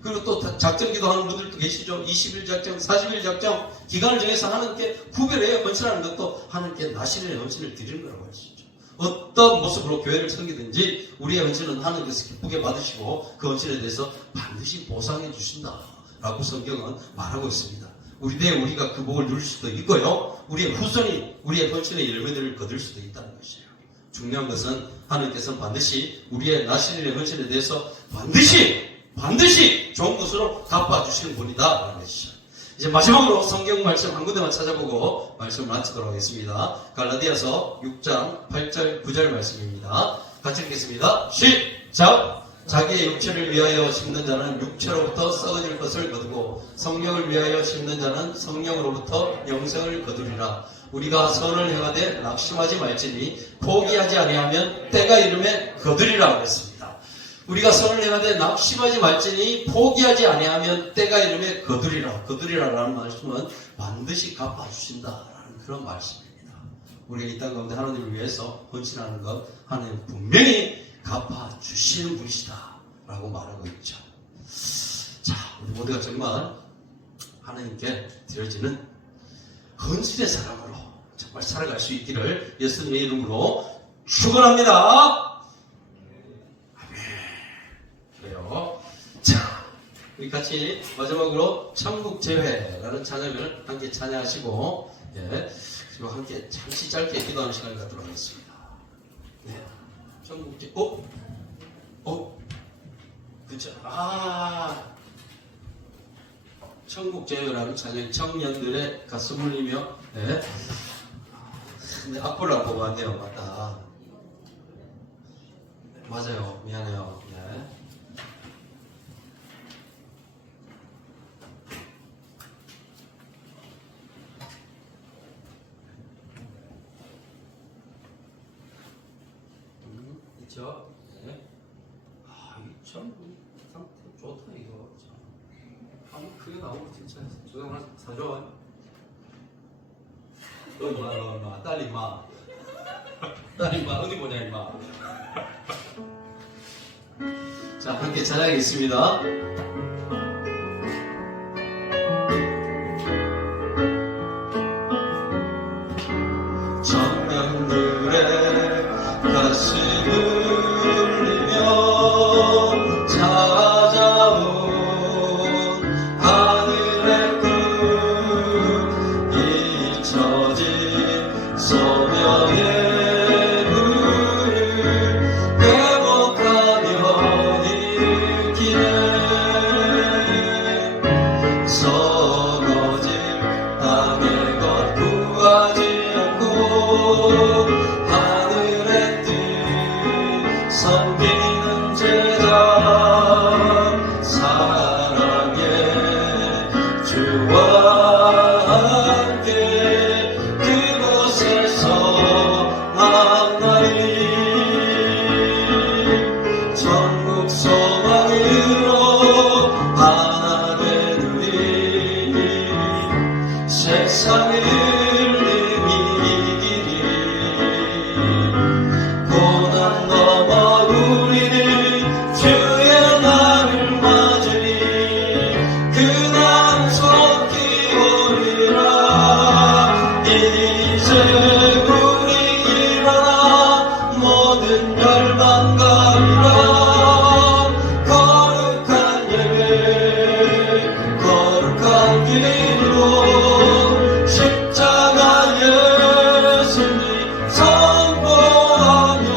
그리고 또 작정기도 하는 분들도 계시죠. 20일 작정, 40일 작정, 기간을 정해서 하나님께 구별해야 헌신하는 것도 하나님께 나시린의 헌신을 드리는 거라고 할 수 있죠. 어떤 모습으로 교회를 섬기든지 우리의 헌신은 하나님께서 기쁘게 받으시고 그 헌신에 대해서 반드시 보상해 주신다라고 성경은 말하고 있습니다. 우리가 그 복을 누릴 수도 있고요, 우리의 후손이 우리의 헌신의 열매들을 거둘 수도 있다는 것이에요. 중요한 것은 하나님께서는 반드시 우리의 나시린의 헌신에 대해서 반드시 좋은 것으로 갚아주시는 분이다 라는 것이죠. 이제 마지막으로 성경 말씀 한 군데만 찾아보고 말씀을 마치도록 하겠습니다. 갈라디아서 6장 8절 9절 말씀입니다. 같이 읽겠습니다. 시작! 자기의 육체를 위하여 심는 자는 육체로부터 썩어질 것을 거두고 성령을 위하여 심는 자는 성령으로부터 영생을 거두리라. 우리가 선을 행하되 낙심하지 말지니 포기하지 아니하면 때가 이름에 거두리라 그랬습니다. 우리가 선을 행하되 낙심하지 말지니 포기하지 아니하면 때가 이름에 거두리라라는 말씀은 반드시 갚아주신다라는 그런 말씀입니다. 우리가 이 땅 가운데 하나님을 위해서 헌신하는 것 하나님 분명히 갚아주시는 분이시다 라고 말하고 있죠. 자, 우리 모두가 정말 하나님께 드려지는 헌신의 사람으로 정말 살아갈 수 있기를 예수님의 이름으로 축원합니다. 그래요. 자, 우리 같이 마지막으로 천국 재회라는 찬양을 함께 찬양하시고, 그리고 함께 잠시 짧게 기도하는 시간을 갖도록 하겠습니다. 네. 천국 재회, 그쵸. 천국 재회라는 찬양, 청년들의 가슴 울리며, 네. 근데 악보를 안 보고 왔네요. 맞다. 맞아요. 미안해요. 네. 있죠? 네. 이 참 상태 좋다 이거. 한번 크게 나오고 진짜 조정 하나 사줘. 너 임마, 딸 임마. 딸 임마, 어디 보냐 임마. 자, 함께 찬양하겠습니다. 청년들의 가슴을 울리며 찾아온 하늘의 꿈, 잊혀진 소명의 눈을 회복하며 일으키네. 썩어질 땅의 것 구하지 않고 하늘의 뜻 섬기는 제자, 사랑의 주와 함께 그곳에서 만나리. 천국 소망으로 하나 되누리. 세상을 이기리. 고난 넘어 우리는 주의 날을 맞으리. 그날 속히 오리라. 이제 우리 일어나 모든 열망 가리라. 거룩한 예배 거룩한 길로 십자가 예수님 선포하며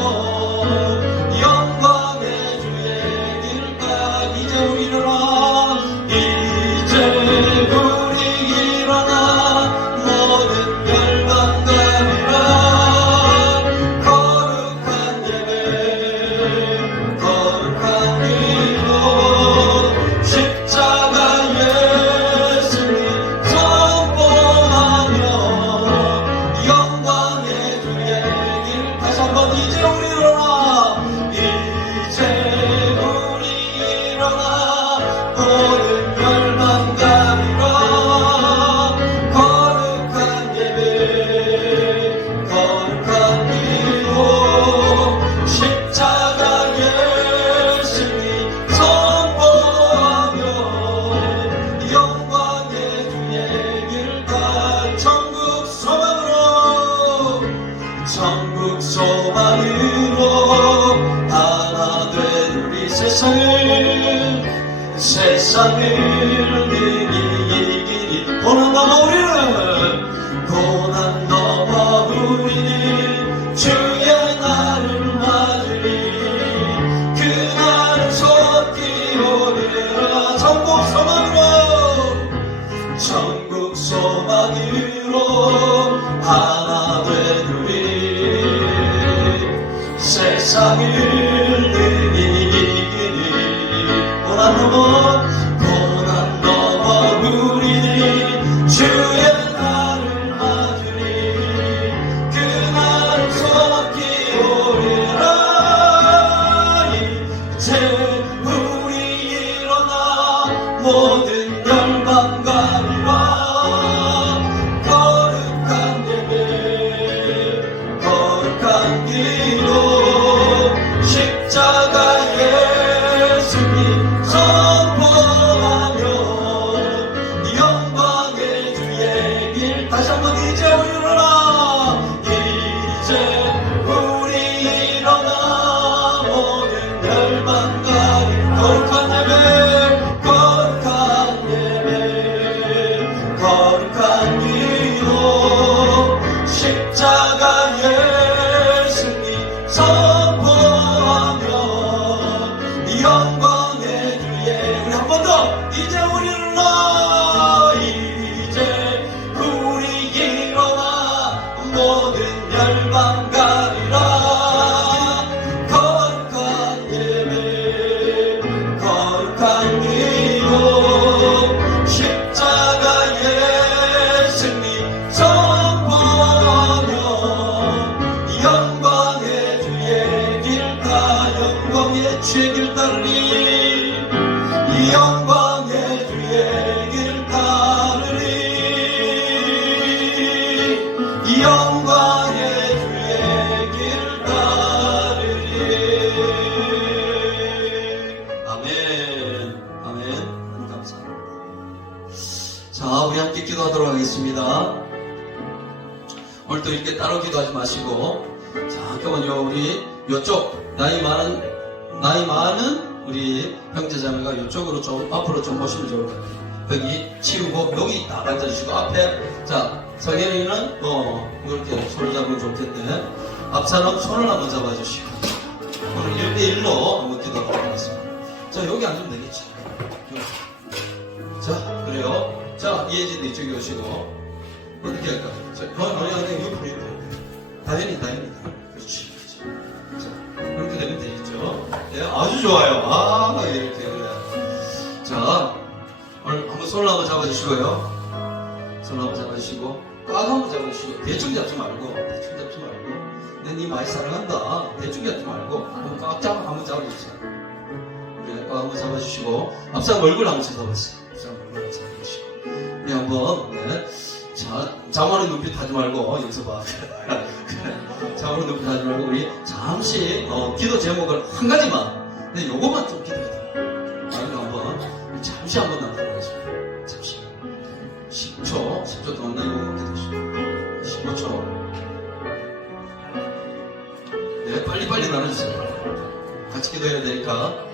세상을 이기리 고난 넘어 우리는 고난 넘어 우리는 주의 날을 맞으리 그날은 속히 오리라 천국 소망으로 하나 되리니 세상을 이기리 고난 넘어 우리들이 주의 날을 맞으리 그날은 속히 오리라 이제 우리 일어나 모든 열방 가리라 거룩한 예배 거룩한 기도 십자가 예수님 선포하며 영광의 주의 길 다시 한번 이제 우리 일어나 이제 우리 일어나 모든 열방 가리 거룩한 예배 거룩한 예배 거룩한 기도 십자가 예수님 선포하며 영광의 주의 우리 한 번 더 이제 우리 일어나 이제 우리 일어나 모든 열방 가리라 거룩한 예배 거룩한 기도 십자가 예수님 선포하며 영광의 주의 길 따라 영광의 주의 길 따르리 영광의 주의 길 따르리 영광의 주의 길 따르리 아멘 아멘 감사합니다. 자 우리 함께 기도하도록 하겠습니다. 오늘도 이렇게 따로 기도하지 마시고 잠깐만요 우리 요쪽 나이 많은 우리 형제자매가 이쪽으로 좀 앞으로 좀 오시면 좋을 것 같아요. 여기 치우고 여기 딱 앉아주시고 앞에 자 성현이는 이렇게 손을 잡으면 좋겠네. 앞사람 손을 한번 잡아주시고 오늘 1대1로 한번 기도하도록 하겠습니다. 자 여기 앉으면 되겠지. 자 그래요. 자 이혜진도 이쪽에 오시고 어떻게 할까? 자 아니 옆으로 다현이 그렇지. 자 이렇게 되면 되겠죠. 네, 아주 좋아요. 아 이렇게 그래. 자 오늘 한번 손을 한번 잡아주시고요. 손을 한번 잡아주시고 꽉 한번 잡아주시고 대충 잡지 말고 니 많이 사랑한다. 대충 잡지 말고 한번 꽉 잡아 한번 잡아주세요. 네, 꽉 한번 잡아주시고 앞사람 얼굴 한번 잡아보세요. 앞사람 얼굴 한번 잡아주시고 우리 한번 네. 자 자만한 눈빛 하지 말고 여기서 봐. 자만한 눈빛 하지 말고 우리 잠시 기도 제목을 한 가지만 근데 요것만 좀 기도해요. 한번 잠시 한번 나눠보겠습니다. 잠시 10초 동안 나 이거만 기도하시고 15초 네 빨리빨리 나눠주세요. 같이 기도해야 되니까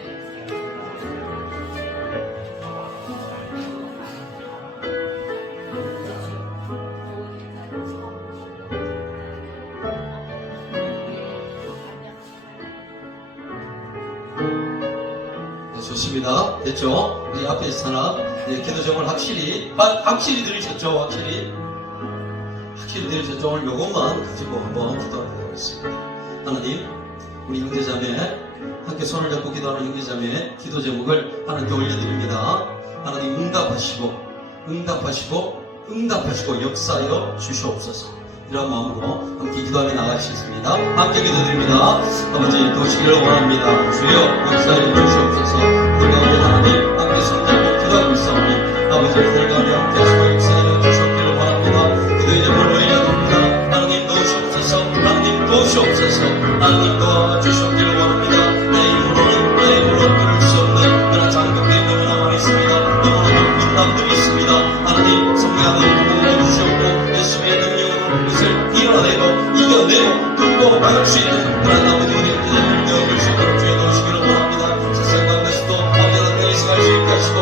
좋습니다. 됐죠? 우리 앞에 사람 기도 제목을 확실히 들으셨죠? 확실히 들으셨죠? 오늘 요것만 가지고 한번 기도하도록 하겠습니다. 하나님 우리 형제자매 함께 손을 잡고 기도하는 형제자매 기도 제목을 하나님께 올려드립니다. 하나님 응답하시고 역사여 주시옵소서. 이런 마음으로 함께 기도하며 나가시겠습니다. 함께 기도드립니다. 아버지 도시기를 원합니다. 주여 역사여 주시옵소서. 그 가운데 하나님 함께 손잡고 기도하고 있사오니 아버지 그 가운데 함께 하시고 역사여 주시옵기를 원합니다. 기도의 제목을 올려드립니다. 하나님 도우시옵소서. 하나님 도우시옵소서. 하나님 도와주시옵기를 원합니다. 내 힘으로 이룰 수 없는 그런 장벽들이 너무나 많이 있습니다. 너무나 많은 분담들이 있습니다. 하나님 성령을 부어주시옵고 예수의 능력으로 그것을 이겨내고 뚫고 막을 수 있는 그런 아버지 우리 형제자매를 내어줄 수 있도록 주여 도우시기를 원합니다. 세상 가운데서도 아버지 하나님 예수가 할 수 있게 하시고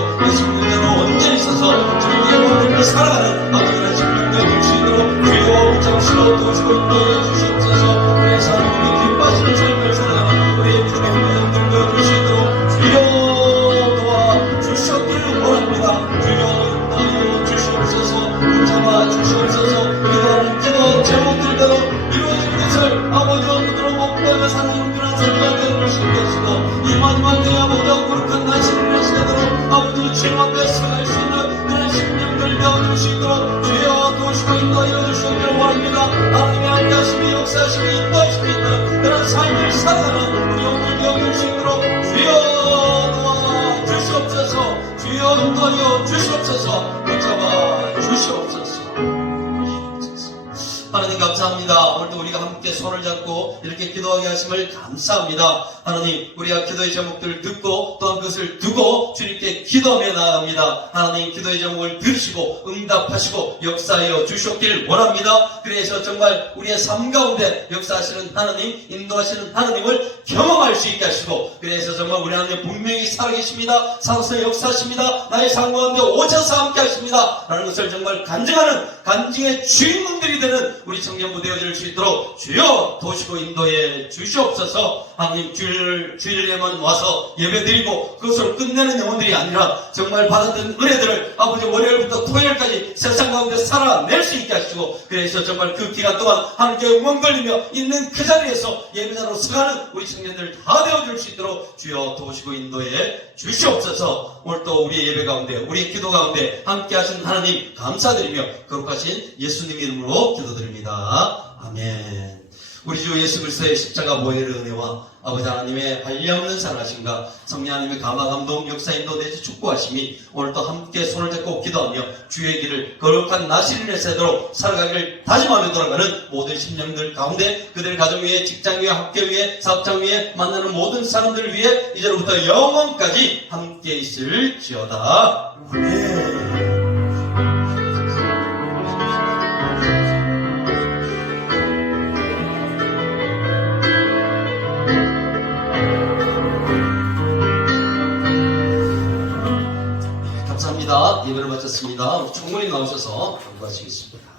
주여 도우시고 인도하여 주시옵소서. 그래서 하나님이 기뻐하시는 삶을 살아가는 우리의 믿음의 행동들 보여줄 수 있도록 주여 도와 주시옵기를 원합니다. 주여 인도하여 주시옵소서. 붙잡아 주시옵소서. 기도하는 기도 제목들대로 이루어지는 것을 아버지와 눈으로 목도하며 사는 용기나 삶을 되어줄 수 있게 하시고 이 마지막 때에 아버지와 거룩한 날씨를 하시도록 아버지 주님 앞에 서갈 수 있는 그런 심령들 되어줄 수 있도록 주여 도우시고 인도하여 주시기를 원합니다. 하나님의 함께하심이 역사하심이 인도하심이 있는 그런 삶을 살아가는 우리 영혼을 되어줄 수 있도록 주여 도와 주시옵소서. 주여 인도하여 주시옵소서. 붙잡아 주시옵소서. 하나님 감사합니다. 오늘도 우리가 함께 손을 잡고 이렇게 기도하게 하심을 감사합니다. 하나님 우리가 기도의 제목들을 듣고 또한 그것을 두고 주님께 기도하며 나아갑니다. 하나님 기도의 제목을 들으시고 응답하시고 역사하여 주셨길 원합니다. 그래서 정말 우리의 삶 가운데 역사하시는 하나님, 인도하시는 하나님을 경험할 수 있게 하시고 그래서 정말 우리 하나님 분명히 살아계십니다. 살아서 역사하십니다. 나의 삶 가운데 오셔서 함께 하십니다 라는 것을 정말 간증하는 간증의 주인공들이 되는 우리 청년부 되어질 수 있도록 주여 도우시고 인도해 주시옵소서. 하나님 주일에만 와서 예배드리고 그것으로 끝내는 영혼들이 아니라 정말 받았던 은혜들을 아버지 월요일부터 토요일까지 세상 가운데 살아낼 수 있게 하시고 그래서 정말 그 기간 동안 하나님께 응원 걸리며 있는 그 자리에서 예배자로 서가는 우리 청년들 다 되어줄 수 있도록 주여 도우시고 인도해 주시옵소서. 오늘 또 우리의 예배 가운데 우리의 기도 가운데 함께 하신 하나님 감사드리며 거룩하신 예수님 이름으로 기도드립니다. 아멘. 우리 주 예수 그리스도의 십자가 보혈의 은혜와 아버지 하나님의 한량없는 사랑하심과 성령 하나님의 감화 감동 역사 인도 내지 축복하심이 오늘도 함께 손을 잡고 기도하며 주의 길을 거룩한 나시를 내세도록 살아가기를 다짐하며 돌아가는 모든 심령들 가운데 그들 가정 위에 직장 위에 학교 위에 사업장 위에 만나는 모든 사람들 위에 이제로부터 영원까지 함께 있을지어다. 아멘. 예배를 마쳤습니다. 충분히 나오셔서 감사하시겠습니다.